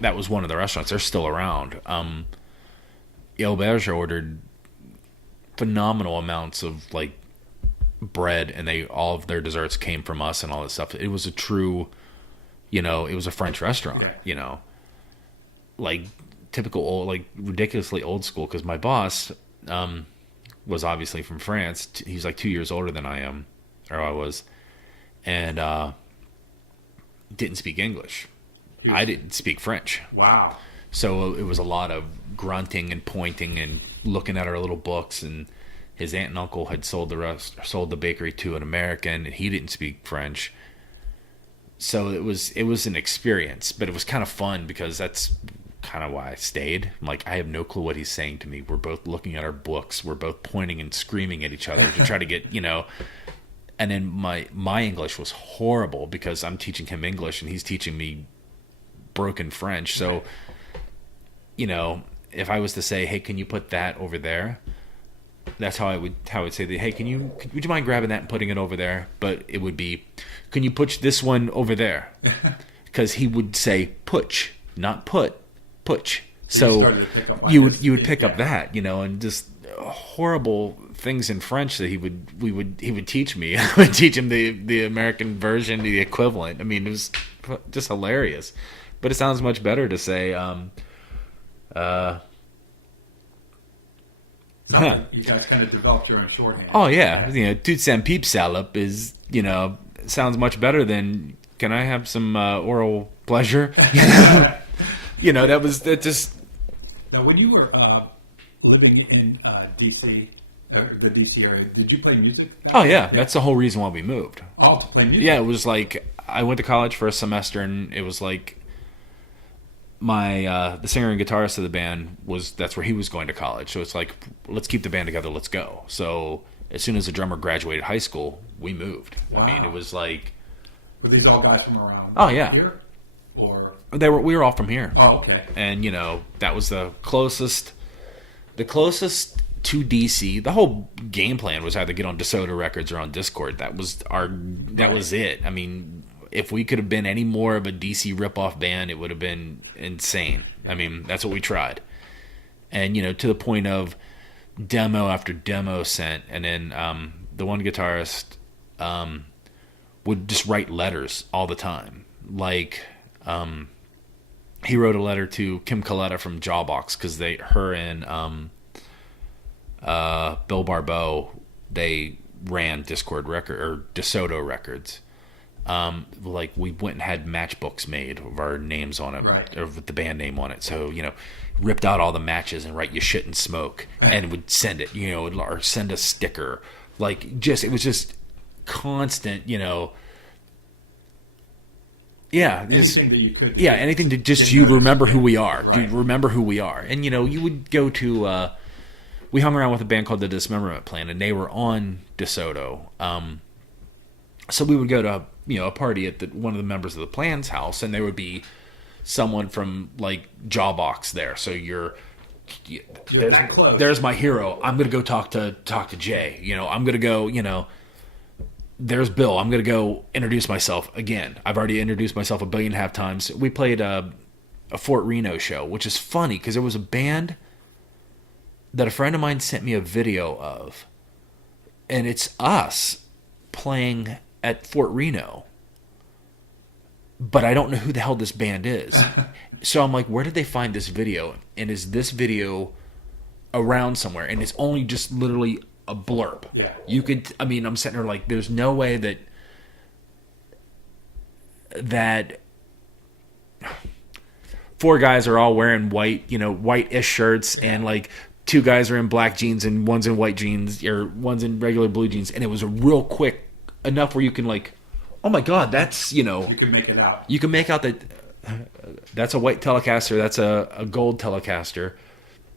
that was one of the restaurants. They're still around. Auberge ordered phenomenal amounts of like bread, and all of their desserts came from us and all this stuff. It was a true, it was a French restaurant, like typical old, like ridiculously old school. Because my boss was obviously from France. He's like 2 years older than I was, and didn't speak English. I didn't speak French. Wow. So it was a lot of grunting and pointing and looking at our little books. And his aunt and uncle had sold the bakery to an American, and he didn't speak French. So it was an experience, but it was kind of fun because that's kind of why I stayed. I'm like, I have no clue what he's saying to me. We're both looking at our books. We're both pointing and screaming at each other to try to get, And then my English was horrible because I'm teaching him English and he's teaching me broken French. So, if I was to say, hey, can you put that over there? That's how I would say that. Hey, would you mind grabbing that and putting it over there? But it would be, can you put this one over there? Because he would say putch, not putch. So you would pick up that, and just horrible things in French that he would teach me. I would teach him the American version, the equivalent. I mean, it was just hilarious. But it sounds much better to say, You guys kind of developed your own shorthand. oh yeah, toute some peep salop is, sounds much better than, can I have some oral pleasure? That just. Now, when you were living in DC, the DC area, did you play music? Oh yeah, that's the whole reason why we moved. Oh, to play music. Yeah, it was like I went to college for a semester, and it was like the singer and guitarist of the band that's where he was going to college. So it's like, let's keep the band together, let's go. So as soon as the drummer graduated high school, we moved. Wow. I mean, it was like, Were these all guys from around? Oh, yeah. Here, or we were all from here. oh, okay. And that was the closest to DC. The whole game plan was either get on DeSoto Records or on Discord. That was it. I mean, if we could have been any more of a DC ripoff band, it would have been insane. I mean, that's what we tried. And, to the point of demo after demo sent. And then the one guitarist would just write letters all the time. Like, he wrote a letter to Kim Coletta from Jawbox because her and Bill Barbeau, they ran Discord record or DeSoto Records. Like we went and had matchbooks made of our names on it, right, or with the band name on it. So ripped out all the matches and write "You Shouldn't Smoke" and would send it, or send a sticker. Like it was just constant, Yeah, anything that you could. Yeah, anything to just you remember who we are. Right. You remember who we are, and you would go to. We hung around with a band called the Dismemberment Plan, and they were on DeSoto. So we would go to a party at one of the members of the plan's house, and there would be someone from like Jawbox there. So there's my hero. I'm gonna go talk to Jay. I'm gonna go. There's Bill. I'm gonna go introduce myself again. I've already introduced myself 1.5 billion times. We played a Fort Reno show, which is funny because there was a band that a friend of mine sent me a video of, and it's us playing at Fort Reno, but I don't know who the hell this band is. So I'm like, where did they find this video? And is this video around somewhere? And it's only just literally a blurb. Yeah. I'm sitting there like, there's no way that 4 guys are all wearing white, white-ish shirts, and like 2 guys are in black jeans and one's in white jeans, or one's in regular blue jeans. And it was a real quick enough where you can like, oh my God, that's, You can make it out. You can make out that that's a white Telecaster, that's a gold Telecaster,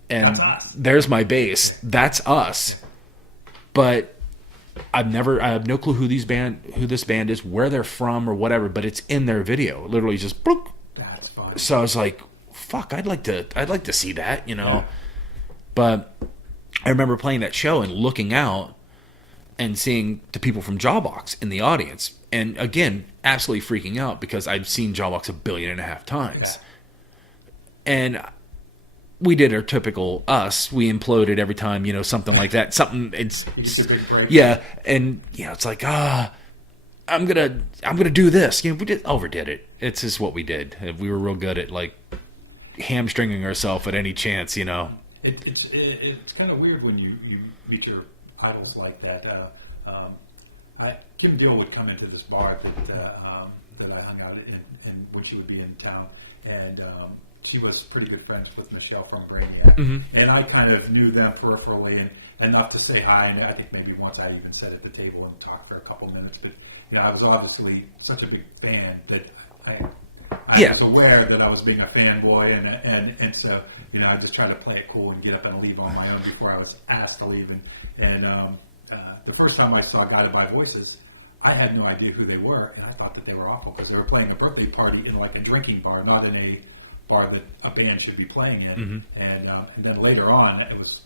and that's us. There's my bass. That's us. But I have no clue who this band is, where they're from, or whatever. But it's in their video, literally just. Bloop. That's fun. So I was like, "Fuck, I'd like to see that," Yeah. But I remember playing that show and looking out and seeing the people from Jawbox in the audience, and again, absolutely freaking out because I've seen Jawbox 1.5 billion times, and we did our typical us. We imploded every time, something like that. Something it's a big break. Yeah, and it's like I'm gonna do this. We just overdid it. It's just what we did. We were real good at like hamstringing ourselves at any chance. It's kind of weird when you meet your idols like that. Kim Deal would come into this bar that I hung out in when she would be in town, and she was pretty good friends with Michelle from Brainiac, and I kind of knew them peripherally and enough to say hi, and I think maybe once I even sat at the table and talked for a couple minutes, but I was obviously such a big fan that I was aware that I was being a fanboy, and so I just tried to play it cool and get up and leave on my own before I was asked to leave, and the first time I saw Guided by Voices, I had no idea who they were, and I thought that they were awful because they were playing a birthday party in like a drinking bar, not in a bar that a band should be playing in. And then later on, it was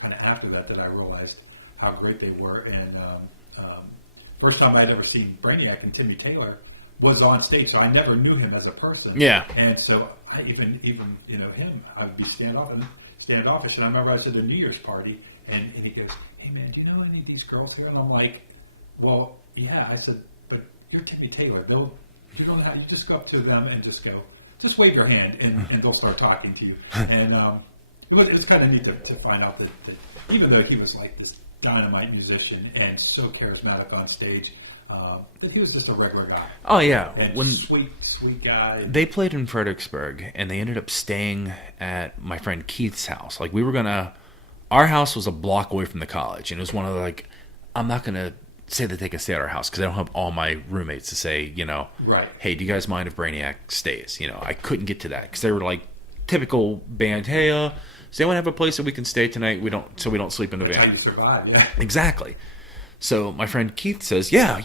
kind of after that I realized how great they were. And first time I'd ever seen Brainiac and Timmy Taylor was on stage, so I never knew him as a person. Yeah. And so I even him, I would be standoffish. And I remember I was at the New Year's party, and he goes, "Hey man, do you know any of these girls here?" And I'm like, "Well, yeah." I said, "But you're Timmy Taylor. You don't know how. You just go up to them and just go." Just wave your hand, and they'll start talking to you. And it's kind of neat to find out that even though he was like this dynamite musician and so charismatic on stage, that he was just a regular guy. Oh yeah, and sweet guy. They played in Fredericksburg, and they ended up staying at my friend Keith's house. Like our house was a block away from the college, and it was one of the like, I'm not gonna say that they can stay at our house because I don't have all my roommates to say, right. Hey, do you guys mind if Brainiac stays? I couldn't get to that because they were like typical band. Hey, does anyone have a place that we can stay tonight? We don't sleep in the van. Trying to survive, yeah. Exactly. So my friend Keith says, yeah,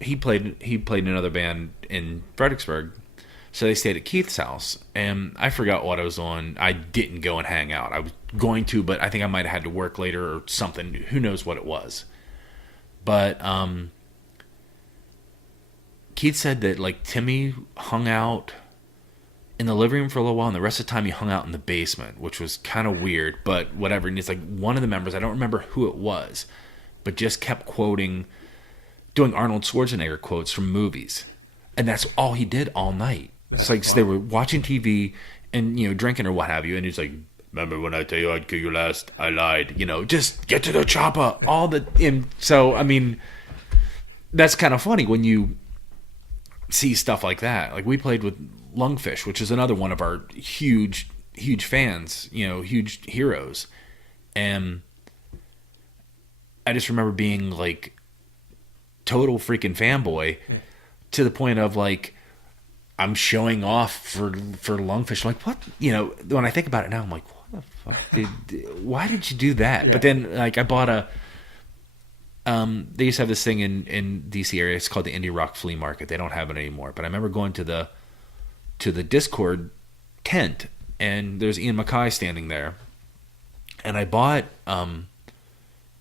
he played in another band in Fredericksburg. So they stayed at Keith's house, and I forgot what I was on. I didn't go and hang out. I was going to, but I think I might have had to work later or something. Who knows what it was. But Keith said that like Timmy hung out in the living room for a little while, and the rest of the time he hung out in the basement, which was kind of weird, but whatever. And it's like one of the members, I don't remember who it was, but just kept doing Arnold Schwarzenegger quotes from movies, and that's all he did all night. It's like so they were watching TV and drinking or what have you, and he's like, "Remember when I tell you I'd kill you last? I lied." Just get to the chopper. So I mean, that's kind of funny when you see stuff like that. Like we played with Lungfish, which is another one of our huge fans, huge heroes, and I just remember being like total freaking fanboy to the point of like I'm showing off for Lungfish. I'm like, what? When I think about it now, I'm like, what the fuck? Why did you do that? Yeah. But then like I bought They used to have this thing in DC area. It's called the Indie Rock Flea Market. They don't have it anymore. But I remember going to the Discord tent, and there's Ian MacKaye standing there, and I bought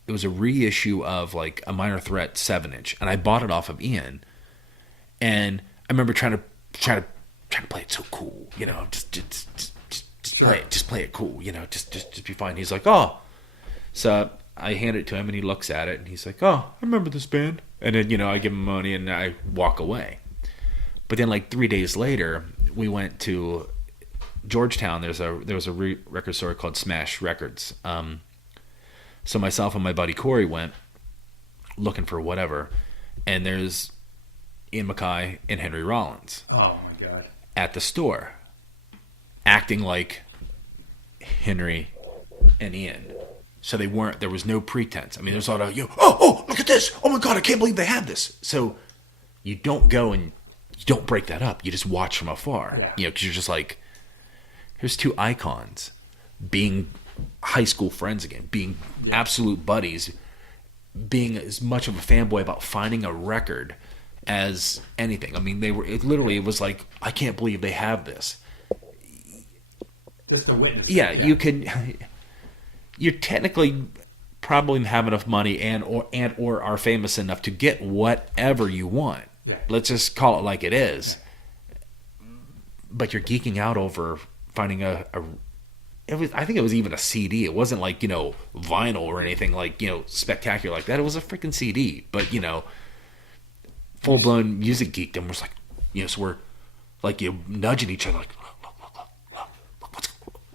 it was a reissue of like a Minor Threat 7-inch, and I bought it off of Ian, and I remember trying to play it so cool, just play it cool, just be fine. He's like, oh, so I hand it to him, and he looks at it, and he's like, oh, I remember this band, and then I give him money, and I walk away. But then like 3 days later, we went to Georgetown. There was a record store called Smash Records. So myself and my buddy Corey went looking for whatever, and there's Ian MacKaye and Henry Rollins. Oh my God! At the store, acting like Henry and Ian. So they weren't. There was no pretense. I mean, there's all the oh, look at this! Oh my God, I can't believe they have this. So you don't go and you don't break that up. You just watch from afar. Yeah. Because you're just like, here's two icons being high school friends again, being absolute buddies, being as much of a fanboy about finding a record as anything. I mean, it was like, I can't believe they have this. Just a witness. Yeah, you're technically probably have enough money and or are famous enough to get whatever you want. Yeah. Let's just call it like it is. But you're geeking out over finding I think it was even a CD. It wasn't like, vinyl or anything like, spectacular like that. It was a freaking CD. But, full blown music geekdom was like, so we're like, nudging each other like, look,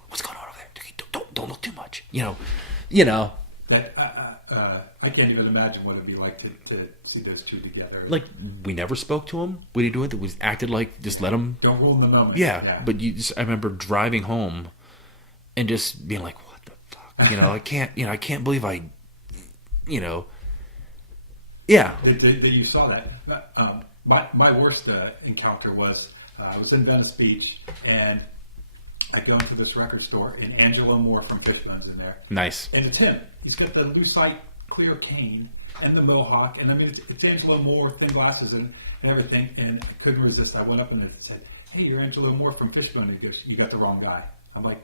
what's going on over there? Don't look too much. But I can't even imagine what it'd be like to see those two together. Like, we never spoke to him. We didn't do it. We acted like, just let him. Don't ruin the moment. Yeah. But I remember driving home and just being like, what the fuck? I can't believe yeah. That you saw that. My worst encounter was I was in Venice Beach, and I go into this record store, and Angelo Moore from Fishbone's in there. Nice. And it's him. He's got the lucite clear cane and the mohawk, and I mean, it's Angelo Moore, thin glasses and everything, and I couldn't resist. I went up and said, hey, you're Angelo Moore from Fishbone. And he goes, you got the wrong guy. I'm like,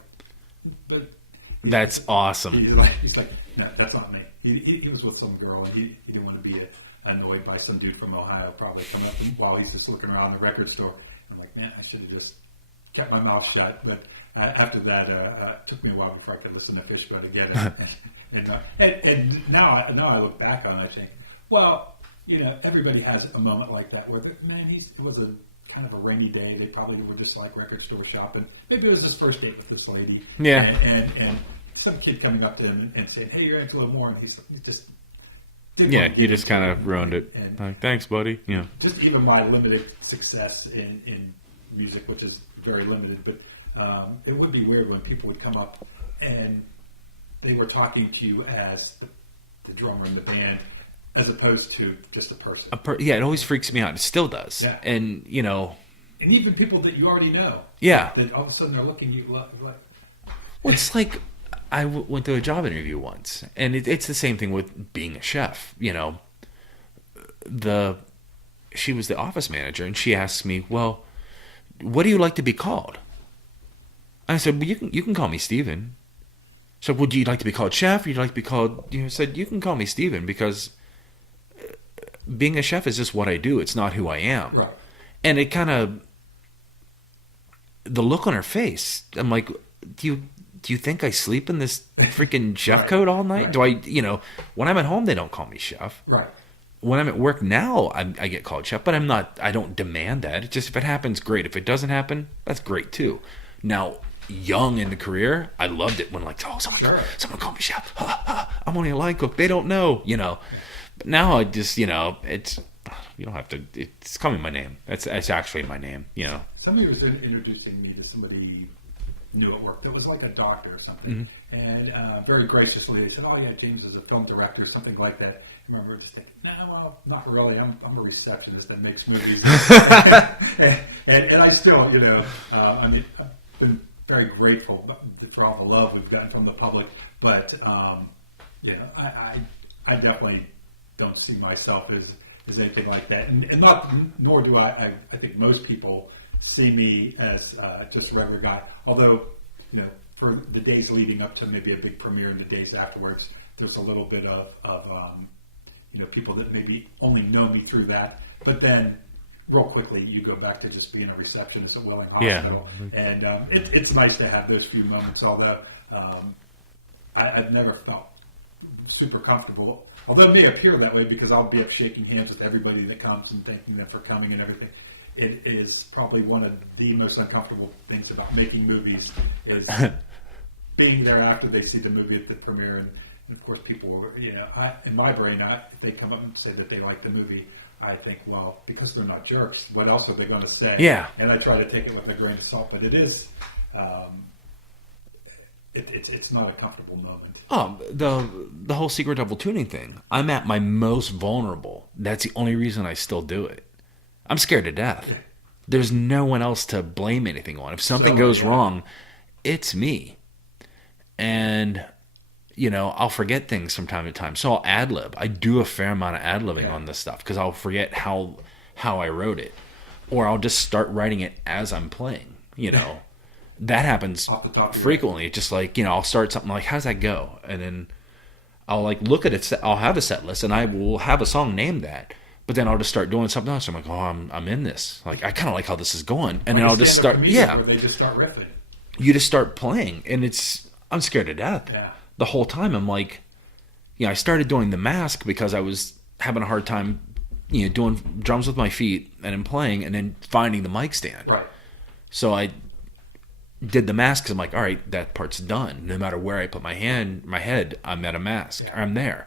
but that's awesome. He's like, no, that's not me. He was with some girl, and he didn't want to be annoyed by some dude from Ohio probably coming up while he's just looking around the record store. I'm like, man, I should have just kept my mouth shut. But after that, it took me a while before I could listen to Fishbone again. And now I look back on it and think, well, everybody has a moment like that where, man, it was a kind of a rainy day. They probably were just like record store shopping. Maybe it was his first date with this lady. Yeah. And some kid coming up to him and saying, hey, you're Angelo Moore. And he's just... you just kind of ruined it. And like, thanks, buddy. Yeah. Just even my limited success in music, which is very limited, but it would be weird when people would come up and they were talking to you as the drummer in the band, as opposed to just a person. It always freaks me out. It still does. Yeah. And, and even people that you already know. Yeah. That all of a sudden are looking at you like... Well, it's like... I went to a job interview once, and it's the same thing with being a chef. She was the office manager, and she asked me, well, what do you like to be called? I said, well, you can call me Steven. So would you like to be called chef? Or you'd like to be called... I said, you can call me Steven, because being a chef is just what I do. It's not who I am. Right. And it kind of... The look on her face, I'm like, do you think I sleep in this freaking chef Right. coat all night? Right. Do I, when I'm at home, they don't call me chef. Right. When I'm at work now, I get called chef, but I don't demand that. It's just, if it happens, great. If it doesn't happen, that's great too. Now, young in the career, I loved it when someone called me chef. I'm only a line cook. They don't know, But now I just, it's, you don't have to, it's call me my name. It's actually my name, Somebody was introducing me to somebody new at work that was like a doctor or something, and very graciously they said, oh yeah, James is a film director or something like that. I remember just thinking, no, well, not really. I'm a receptionist that makes movies. and I still, I've been very grateful for all the love we've gotten from the public, but I definitely don't see myself as anything like that, and nor do I think most people see me as just a regular guy. Although, for the days leading up to maybe a big premiere and the days afterwards, there's a little bit of people that maybe only know me through that. But then, real quickly, you go back to just being a receptionist at Welling Hospital, and it's nice to have those few moments. Although I've never felt super comfortable, although it may appear that way because I'll be up shaking hands with everybody that comes and thanking them for coming and everything. It is probably one of the most uncomfortable things about making movies is being there after they see the movie at the premiere. And of course, people, in my brain, if they come up and say that they like the movie, I think, well, because they're not jerks, what else are they going to say? Yeah. And I try to take it with a grain of salt, but it is, it's not a comfortable moment. Oh, the whole secret double tuning thing. I'm at my most vulnerable. That's the only reason I still do it. I'm scared to death. Yeah. There's no one else to blame anything on. If something goes wrong, it's me. And, I'll forget things from time to time. So I'll ad-lib. I do a fair amount of ad-libbing on this stuff because I'll forget how I wrote it. Or I'll just start writing it as I'm playing, That happens frequently. Just like, I'll start something like, how's that go? And then I'll look at it. I'll have a set list and I will have a song named that. But then I'll just start doing something else. I'm like, I'm in this. I kind of like how this is going. And then I'll just start, where they just start riffing. You just start playing. And I'm scared to death. Yeah. The whole time I'm like, I started doing The Mask because I was having a hard time, doing drums with my feet and then playing and then finding the mic stand. Right. So I did The Mask because I'm like, all right, that part's done. No matter where I put my head, I'm at a mask. Yeah. I'm there.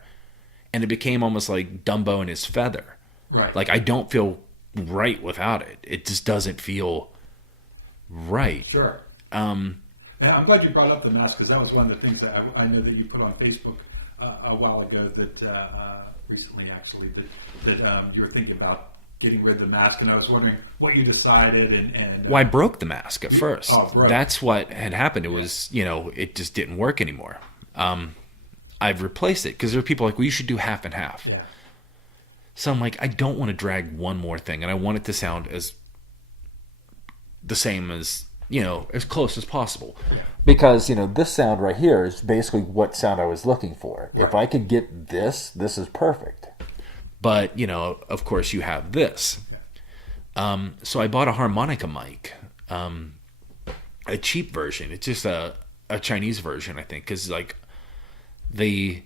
And it became almost like Dumbo and his feather. Right. I don't feel right without it. It just doesn't feel right. Sure. I'm glad you brought up The Mask because that was one of the things that I know that you put on Facebook a while ago that recently actually that you were thinking about getting rid of The Mask, and I was wondering what you decided and well, I broke The Mask at first. Right. That's what had happened. It was it just didn't work anymore. I've replaced it because there are people like, well, you should do half and half. Yeah. So I'm like, I don't want to drag one more thing, and I want it to sound as the same as, as close as possible. Because, this sound right here is basically what sound I was looking for. Right. If I could get this is perfect. But, of course you have this. So I bought a harmonica mic, a cheap version. It's just a Chinese version, I think, because, the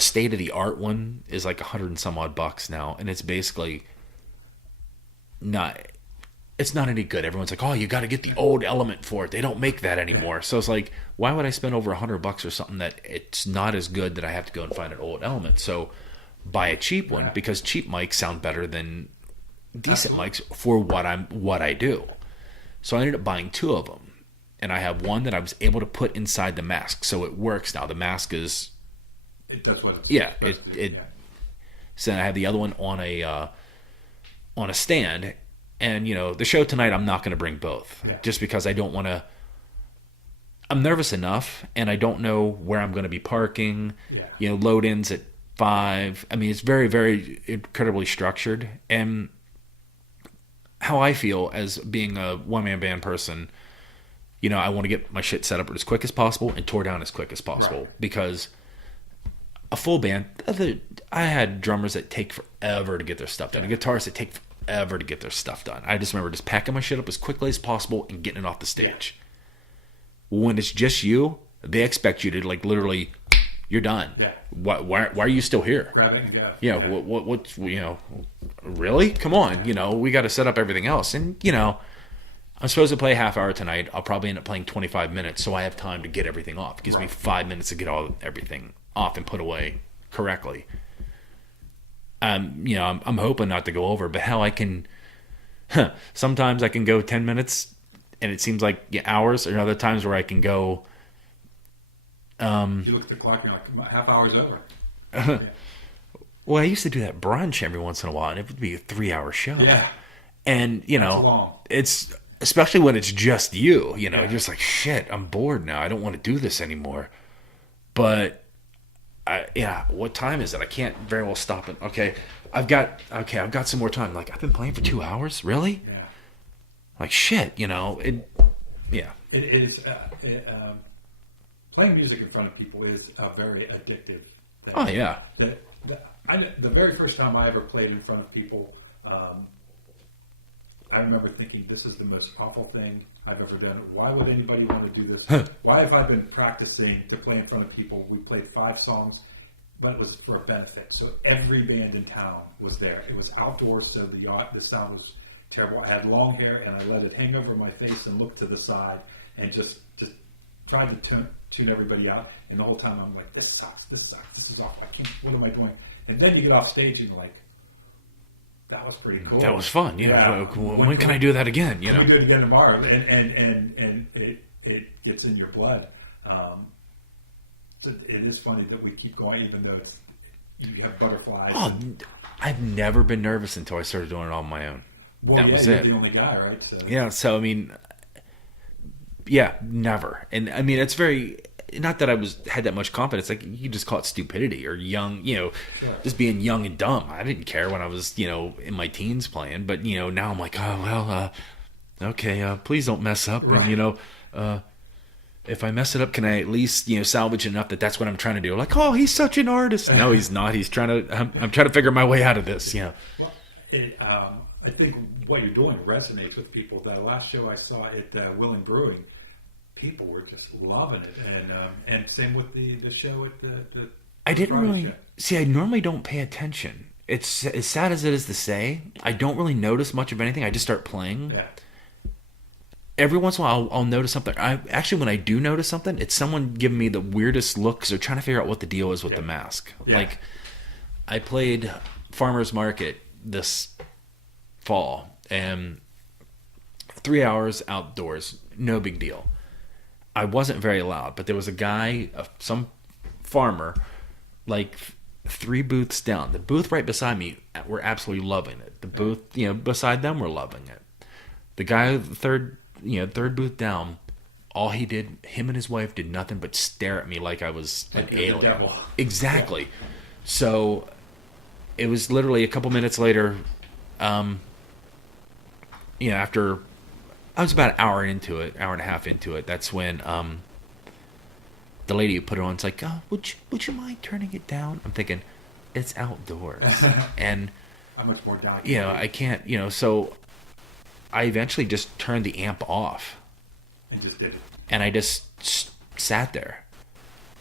state of the art one is like $100 and some odd bucks now, and it's basically it's not any good. Everyone's like, oh, you got to get the old Element for it. They don't make that anymore. So it's like, why would I spend over $100 for something that it's not as good that I have to go and find an old Element? So buy a cheap one because cheap mics sound better than decent mics for what I do. So I ended up buying two of them, and I have one that I was able to put inside the mask, so it works now. The mask is it does what it's supposed to do. So I have the other one on a stand, and the show tonight I'm not going to bring both just because I don't want to. I'm nervous enough, and I don't know where I'm going to be parking. Load ins at 5. I mean, it's very, very incredibly structured, and how I feel as being a one-man band person, I want to get my shit set up as quick as possible and tore down as quick as possible because a full band, I had drummers that take forever to get their stuff done, and guitarists that take forever to get their stuff done. I just remember just packing my shit up as quickly as possible and getting it off the stage. When it's just you, they expect you to literally, you're done. Yeah. Why are you still here? Grab it and go. Yeah. What's really? Come on. We got to set up everything else, and I'm supposed to play a half hour tonight. I'll probably end up playing 25 minutes, so I have time to get everything off. It gives me 5 minutes to get everything off and put away correctly. I'm hoping not to go over, but how I can, sometimes I can go 10 minutes and it seems like hours, or other times where I can go. You look at the clock, you're like, half hour's over. Well, I used to do that brunch every once in a while, and it would be a 3-hour show. Yeah. And, it's, especially when it's just you, you're just like, shit, I'm bored now. I don't want to do this anymore. But what time is it? I can't very well stop it. Okay, I've got some more time. Like, I've been playing for 2 hours, really? Yeah. Like, shit, it. Yeah. It is. Playing music in front of people is very addictive. Oh yeah. The very first time I ever played in front of people, I remember thinking, this is the most awful thing I've ever done. Why would anybody want to do this? Why have I been practicing to play in front of people? We played 5 songs, but it was for a benefit. So every band in town was there. It was outdoors, so the sound was terrible. I had long hair, and I let it hang over my face and look to the side, and just tried to tune everybody out. And the whole time I'm like, this sucks, this is awful. I can't. What am I doing? And then you get off stage and you're like, that was pretty cool. That was fun. Yeah. When can I do that again? We do it again tomorrow, and it gets in your blood. So it is funny that we keep going, even though you have butterflies. Oh, I've never been nervous until I started doing it on my own. Well, that was you're it. The only guy, right? So. Yeah. So I mean, yeah, never. And I mean, it's very. Not that I had that much confidence. Like, you just call it stupidity or young, Sure. just being young and dumb. I didn't care when I was, in my teens playing. But, now I'm like, oh, well, okay, please don't mess up. Right. And, if I mess it up, can I at least, salvage enough that's what I'm trying to do? Like, oh, he's such an artist. No, he's not. He's trying to, I'm trying to figure my way out of this, Well, I think what you're doing resonates with people. The last show I saw at Willing Brewing, people were just loving it, and same with the show at the I didn't Friday really show. see. I normally don't pay attention. It's as sad as it is to say. I don't really notice much of anything. I just start playing. Yeah. Every once in a while, I'll notice something. When I do notice something, it's someone giving me the weirdest looks or trying to figure out what the deal is with the mask. Yeah. Like, I played Farmers Market this fall, and 3 hours outdoors, no big deal. I wasn't very loud, but there was a guy, some farmer, like 3 booths down. The booth right beside me were absolutely loving it. The booth, beside them were loving it. The guy, third booth down, all he did, him and his wife did nothing but stare at me like I was an alien. The devil. Exactly. So it was literally a couple minutes later, after I was about an hour and a half into it. That's when the lady who put it on is like, oh, would you mind turning it down? I'm thinking, it's outdoors. And How much more down? I can't, so I eventually just turned the amp off. And just did it. And I just sat there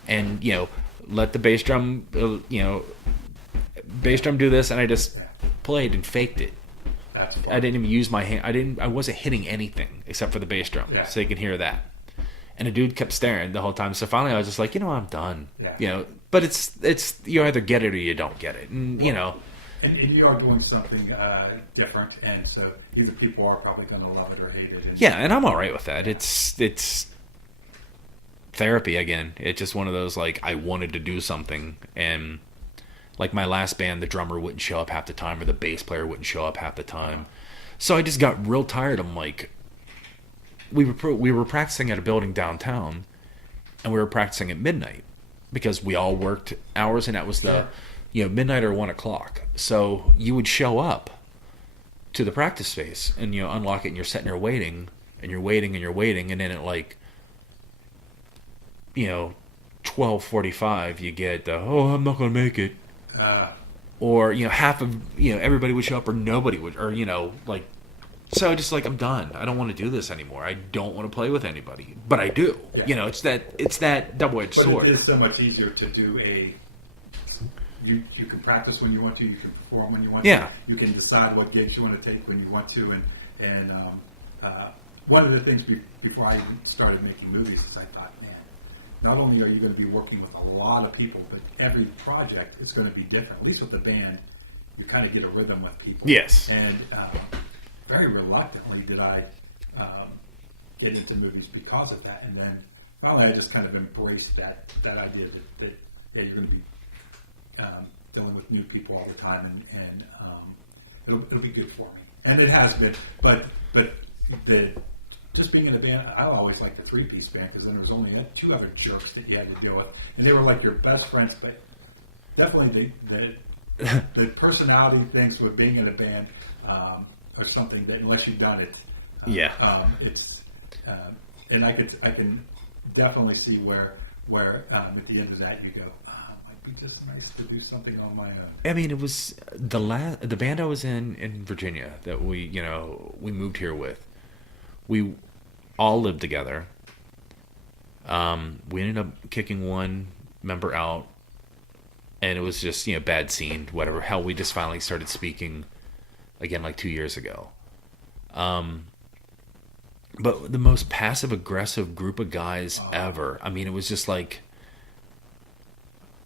and, let the bass drum do this, and I just played and faked it. That's fun. I didn't even use my hand. I wasn't hitting anything except for the bass drum, so you can hear that. And the dude kept staring the whole time. So finally, I was just like, I'm done. Yeah. But it's you either get it or you don't get it, and And you are doing something different, and so either people are probably going to love it or hate it. And I'm all right with that. It's therapy again. It's just one of those, like, I wanted to do something, and like my last band, the drummer wouldn't show up half the time, or the bass player wouldn't show up half the time. So I just got real tired. I'm like, we were practicing at a building downtown, and we were practicing at midnight because we all worked hours, and that was the midnight or 1 o'clock. So you would show up to the practice space and unlock it, and you're sitting there waiting, and you're waiting, and you're waiting, and then at 12:45 you get I'm not going to make it. Or half of everybody would show up, or nobody would, or so just like, I'm done. I don't want to do this anymore. I don't want to play with anybody, but I do. Yeah. It's that double-edged sword. It is so much easier to do you can practice when you want to, you can perform when you want to, you can decide what gigs you want to take when you want to, and one of the things before I even started making movies is I thought, man, not only are you going to be working with a lot of people, but every project is going to be different. At least with the band, you kind of get a rhythm with people. Yes. And very reluctantly did I get into movies because of that. And then finally I just kind of embraced that idea that you're going to be dealing with new people all the time, and it'll be good for me. And it has been. But just being in a band, I always liked the 3-piece band, because then there was only 2 other jerks that you had to deal with, and they were like your best friends, but definitely the personality things with being in a band are something that unless you've done it, it's and I can definitely see where at the end of that you go, might be just nice to do something on my own. I mean, it was the band I was in Virginia that we moved here with. We all lived together. We ended up kicking one member out, and it was just bad scene, whatever. Hell, we just finally started speaking again like 2 years ago. But the most passive aggressive group of guys ever. I mean, it was just like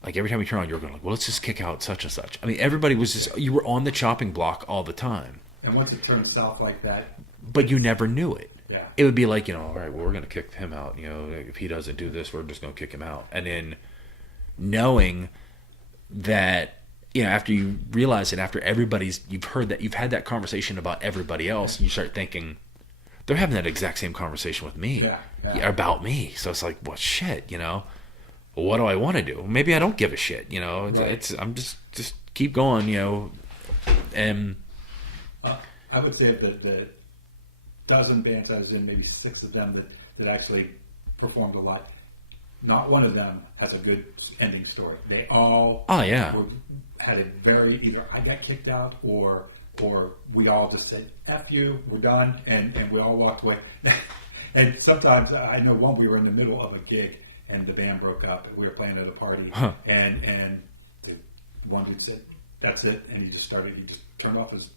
every time we turn on, you're going like, well, let's just kick out such and such. I mean, everybody was just you were on the chopping block all the time. And once it turns south like that, but you never knew it. Yeah. It would be like, all right, well, we're going to kick him out. If he doesn't do this, we're just going to kick him out. And then knowing that, after you realize it, after you've had that conversation about everybody else, you start thinking, they're having that exact same conversation with me about me. So it's like, well, shit, what do I want to do? Maybe I don't give a shit, right. I'm just keep going, and I would say that the dozen bands I was in, maybe 6 of them that actually performed a lot, not one of them has a good ending story. They all had a very, either I got kicked out or we all just said, F you, we're done, and we all walked away. And sometimes, I know one, we were in the middle of a gig, and the band broke up, and we were playing at a party, and the one dude said, that's it, and he just turned off his,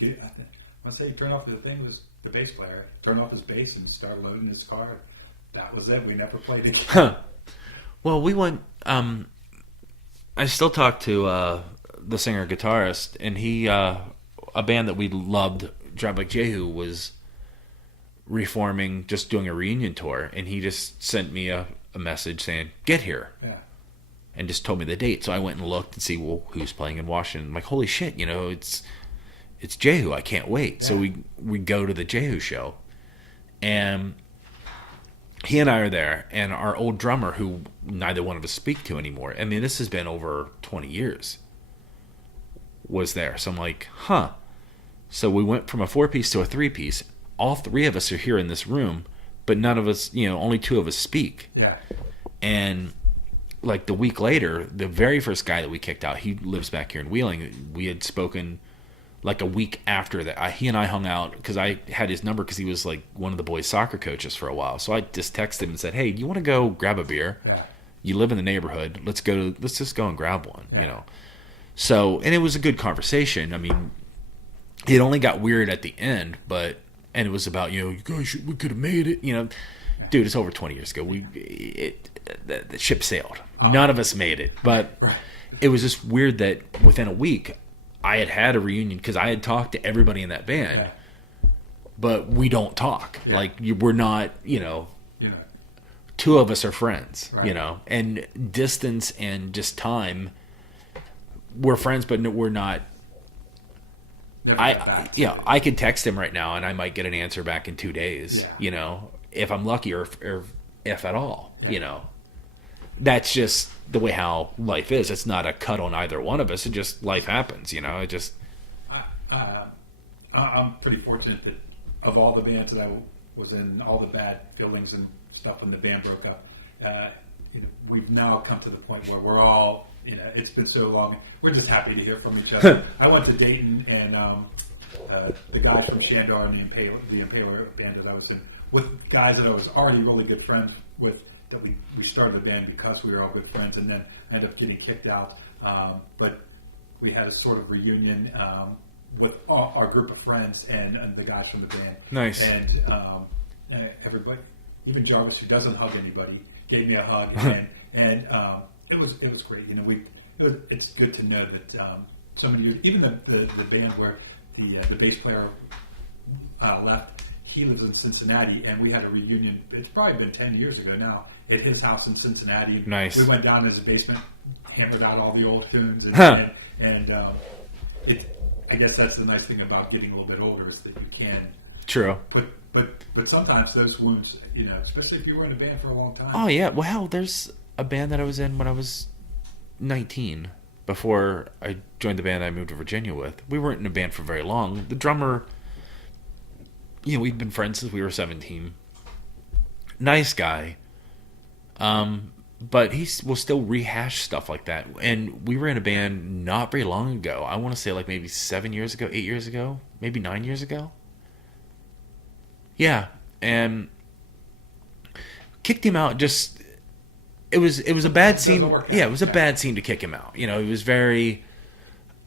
I say he turned off the thing, was the bass player, turned off his bass and started loading his car. That was it, we never played again. Well, we went, I still talk to the singer-guitarist, and he, a band that we loved, Drive Like Jehu, was reforming, just doing a reunion tour, and he just sent me a message saying, get here. Yeah. And just told me the date. So I went and looked and see, well, who's playing in Washington. I'm like, holy shit, it's Jehu. I can't wait. Yeah. So we go to the Jehu show, and he and I are there, and our old drummer, who neither one of us speak to anymore, I mean, this has been over 20 years, was there. So I'm like, huh. So we went from a 4-piece to a 3-piece. All 3 of us are here in this room, but none of us, only 2 of us speak. Yeah. And like the week later, the very first guy that we kicked out, he lives back here in Wheeling. We had spoken like a week after that. He and I hung out because I had his number because he was like one of the boys' soccer coaches for a while. So I just texted him and said, hey, do you want to go grab a beer? Yeah. You live in the neighborhood. Let's just go and grab one, So, and it was a good conversation. I mean, it only got weird at the end, and it was about, you guys, we could have made it, Dude, it's over 20 years ago. The ship sailed. None of us made it, but it was just weird that within a week, I had a reunion because I had talked to everybody in that band, but we don't talk. Yeah. Like, we're not, 2 of us are friends, and distance and just time, we're friends, but we're not. I could text him right now and I might get an answer back in 2 days, if I'm lucky or if at all, That's just the way how life is. It's not a cut on either one of us. It just, life happens, it just. I'm pretty fortunate that of all the bands that I was in, all the bad feelings and stuff when the band broke up, we've now come to the point where we're all, it's been so long. We're just happy to hear from each other. I went to Dayton, and the guys from Shandor and the Impaler band that I was in, with guys that I was already really good friends with, that we started the band because we were all good friends, and then ended up getting kicked out. But we had a sort of reunion with our group of friends and the guys from the band. Nice. And everybody, even Jarvis, who doesn't hug anybody, gave me a hug, and it was great. It's good to know that so many years, even the band where the bass player left, he lives in Cincinnati, and we had a reunion. It's probably been 10 years ago now at his house in Cincinnati. Nice. We went down to his basement, hammered out all the old tunes, and I guess that's the nice thing about getting a little bit older, is that you can. True. But sometimes those wounds, especially if you were in a band for a long time. Oh yeah, well, there's a band that I was in when I was 19 before I joined the band I moved to Virginia with. We weren't in a band for very long. The drummer, we'd been friends since we were 17. Nice guy. But he will still rehash stuff like that. And we were in a band not very long ago. I want to say like maybe 7 years ago, 8 years ago, maybe 9 years ago. Yeah. And kicked him out. Just it was a bad scene. Yeah, it was a bad scene to kick him out. It was very.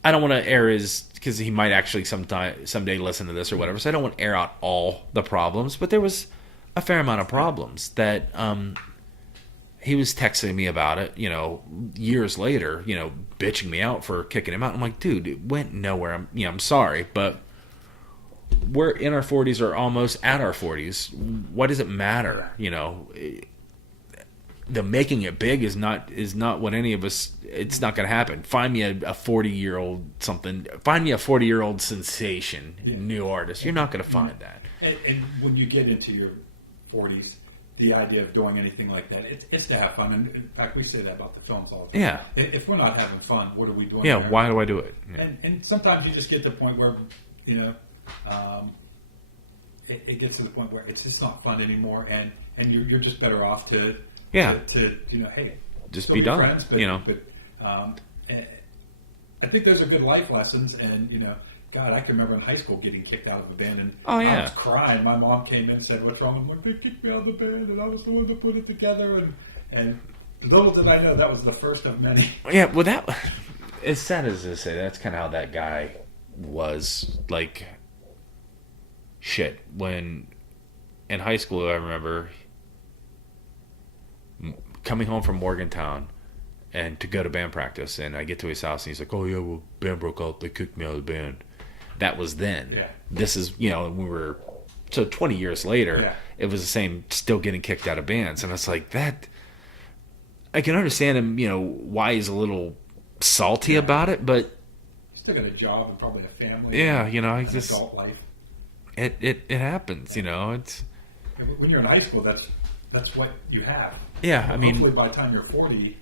I don't want to air his, because he might actually someday listen to this or whatever. So I don't want to air out all the problems, but there was a fair amount of problems that he was texting me about it. Years later, bitching me out for kicking him out. I'm like, dude, it went nowhere. I'm sorry, but we're in our 40s or almost at our 40s. What does it matter? The making it big is not what any of us. It's not going to happen. Find me a 40-year-old something. Find me a 40-year-old sensation, new artist. You're not going to find that. And when you get into your 40s, the idea of doing anything like that, it's to have fun. And in fact, we say that about the films all the time. Yeah. If we're not having fun, what are we doing? Yeah. there? Why do I do it? Yeah. And sometimes you just get to the point where it gets to the point where it's just not fun anymore, and you're just better off to hey, just still be done. Friends, but I think those are good life lessons, and God, I can remember in high school getting kicked out of the band, and I was crying. My mom came in and said, "What's wrong?" I'm like, "They kicked me out of the band, and I was the one that put it together." And little did I know that was the first of many. Yeah, well, that, as sad as to say, that's kind of how that guy was. Like, shit. When in high school, I remember coming home from Morgantown and to go to band practice, and I get to his house, and he's like, "Oh yeah, well, band broke out. They kicked me out of the band." That was then. Yeah. This is, we were, so 20 years later, it was the same, still getting kicked out of bands. And it's like, that, I can understand him, why he's a little salty about it, but. He's still got a job and probably a family. Yeah, I just. Adult life. It happens, it's. When you're in high school, that's what you have. Yeah, I mean. Hopefully by the time you're 40,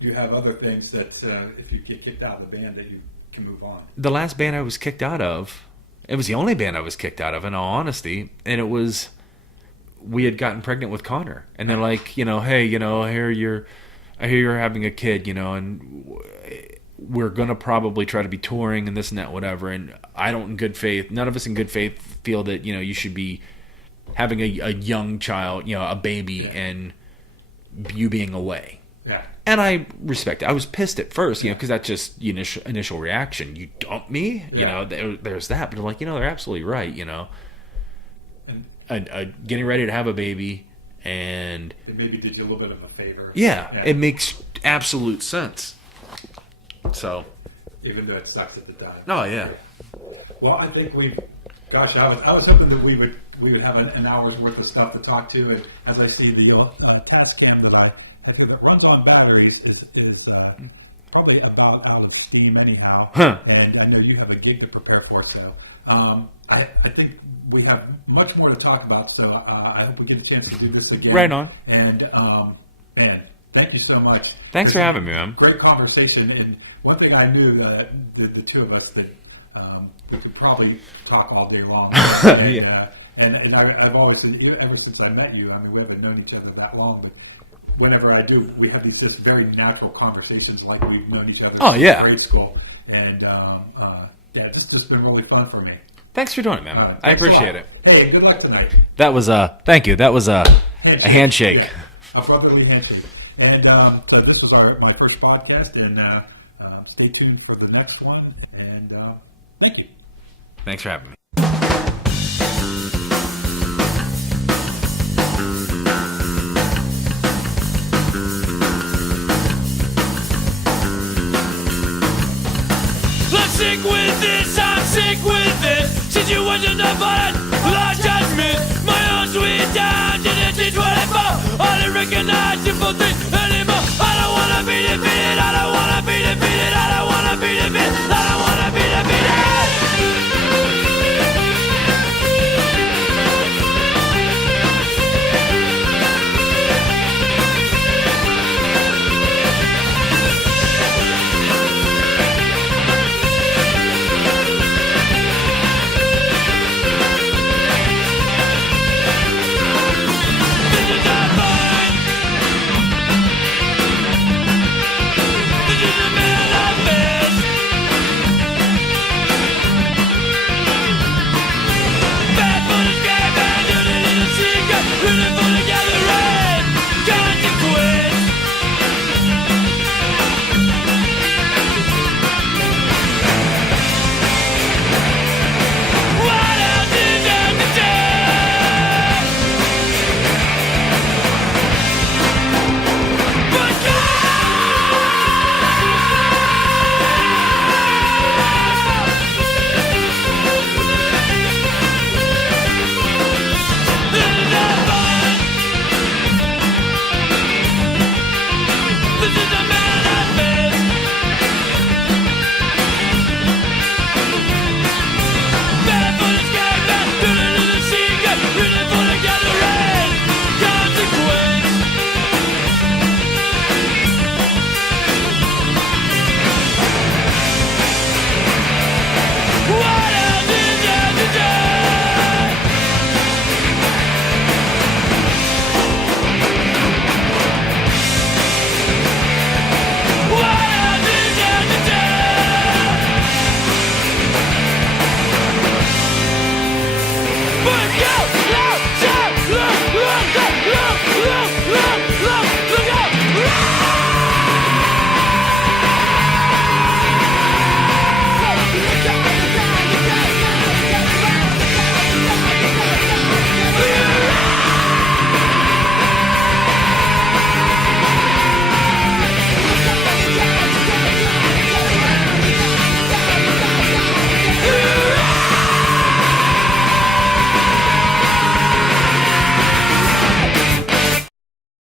you have other things that, if you get kicked out of the band, that you can move on. The last band I was kicked out of, it was the only band I was kicked out of, in all honesty, and it was, we had gotten pregnant with Connor, and they're like, hey, I hear you're having a kid, and we're gonna probably try to be touring and this and that, whatever, and none of us in good faith feel that you should be having a young child, a baby, and you being away. Yeah. And I respect it. I was pissed at first, because that's just the initial reaction. You dump me? There's that. But I'm like, they're absolutely right, And getting ready to have a baby, and it maybe did you a little bit of a favor. Yeah, it makes absolute sense. So. Even though it sucks at the time. Oh, yeah. Well, I think I was hoping that we would have an hour's worth of stuff to talk to, and as I see the CAT scan that I think that runs on batteries, it's probably about out of steam anyhow. And I know you have a gig to prepare for, so I think we have much more to talk about. So I hope we get a chance to do this again. Right on. And thank you so much. Thanks for having me, man. Great conversation. And one thing I knew the two of us that we could probably talk all day long. And I've always said, ever since I met you, we haven't known each other that long, but whenever I do, we have these just very natural conversations like we've known each other in grade school. And it's just been really fun for me. Thanks for doing it, man. I appreciate it. Hey, good luck tonight. That was thank you. That was a handshake. Yeah, a brotherly handshake. And so this was my first podcast, and stay tuned for the next one. And thank you. Thanks for having me. Sick with this, I'm sick with this. Since you wasn't the fun, I just missed my own sweet time. Didn't teach what I fought. All the recognized simple things.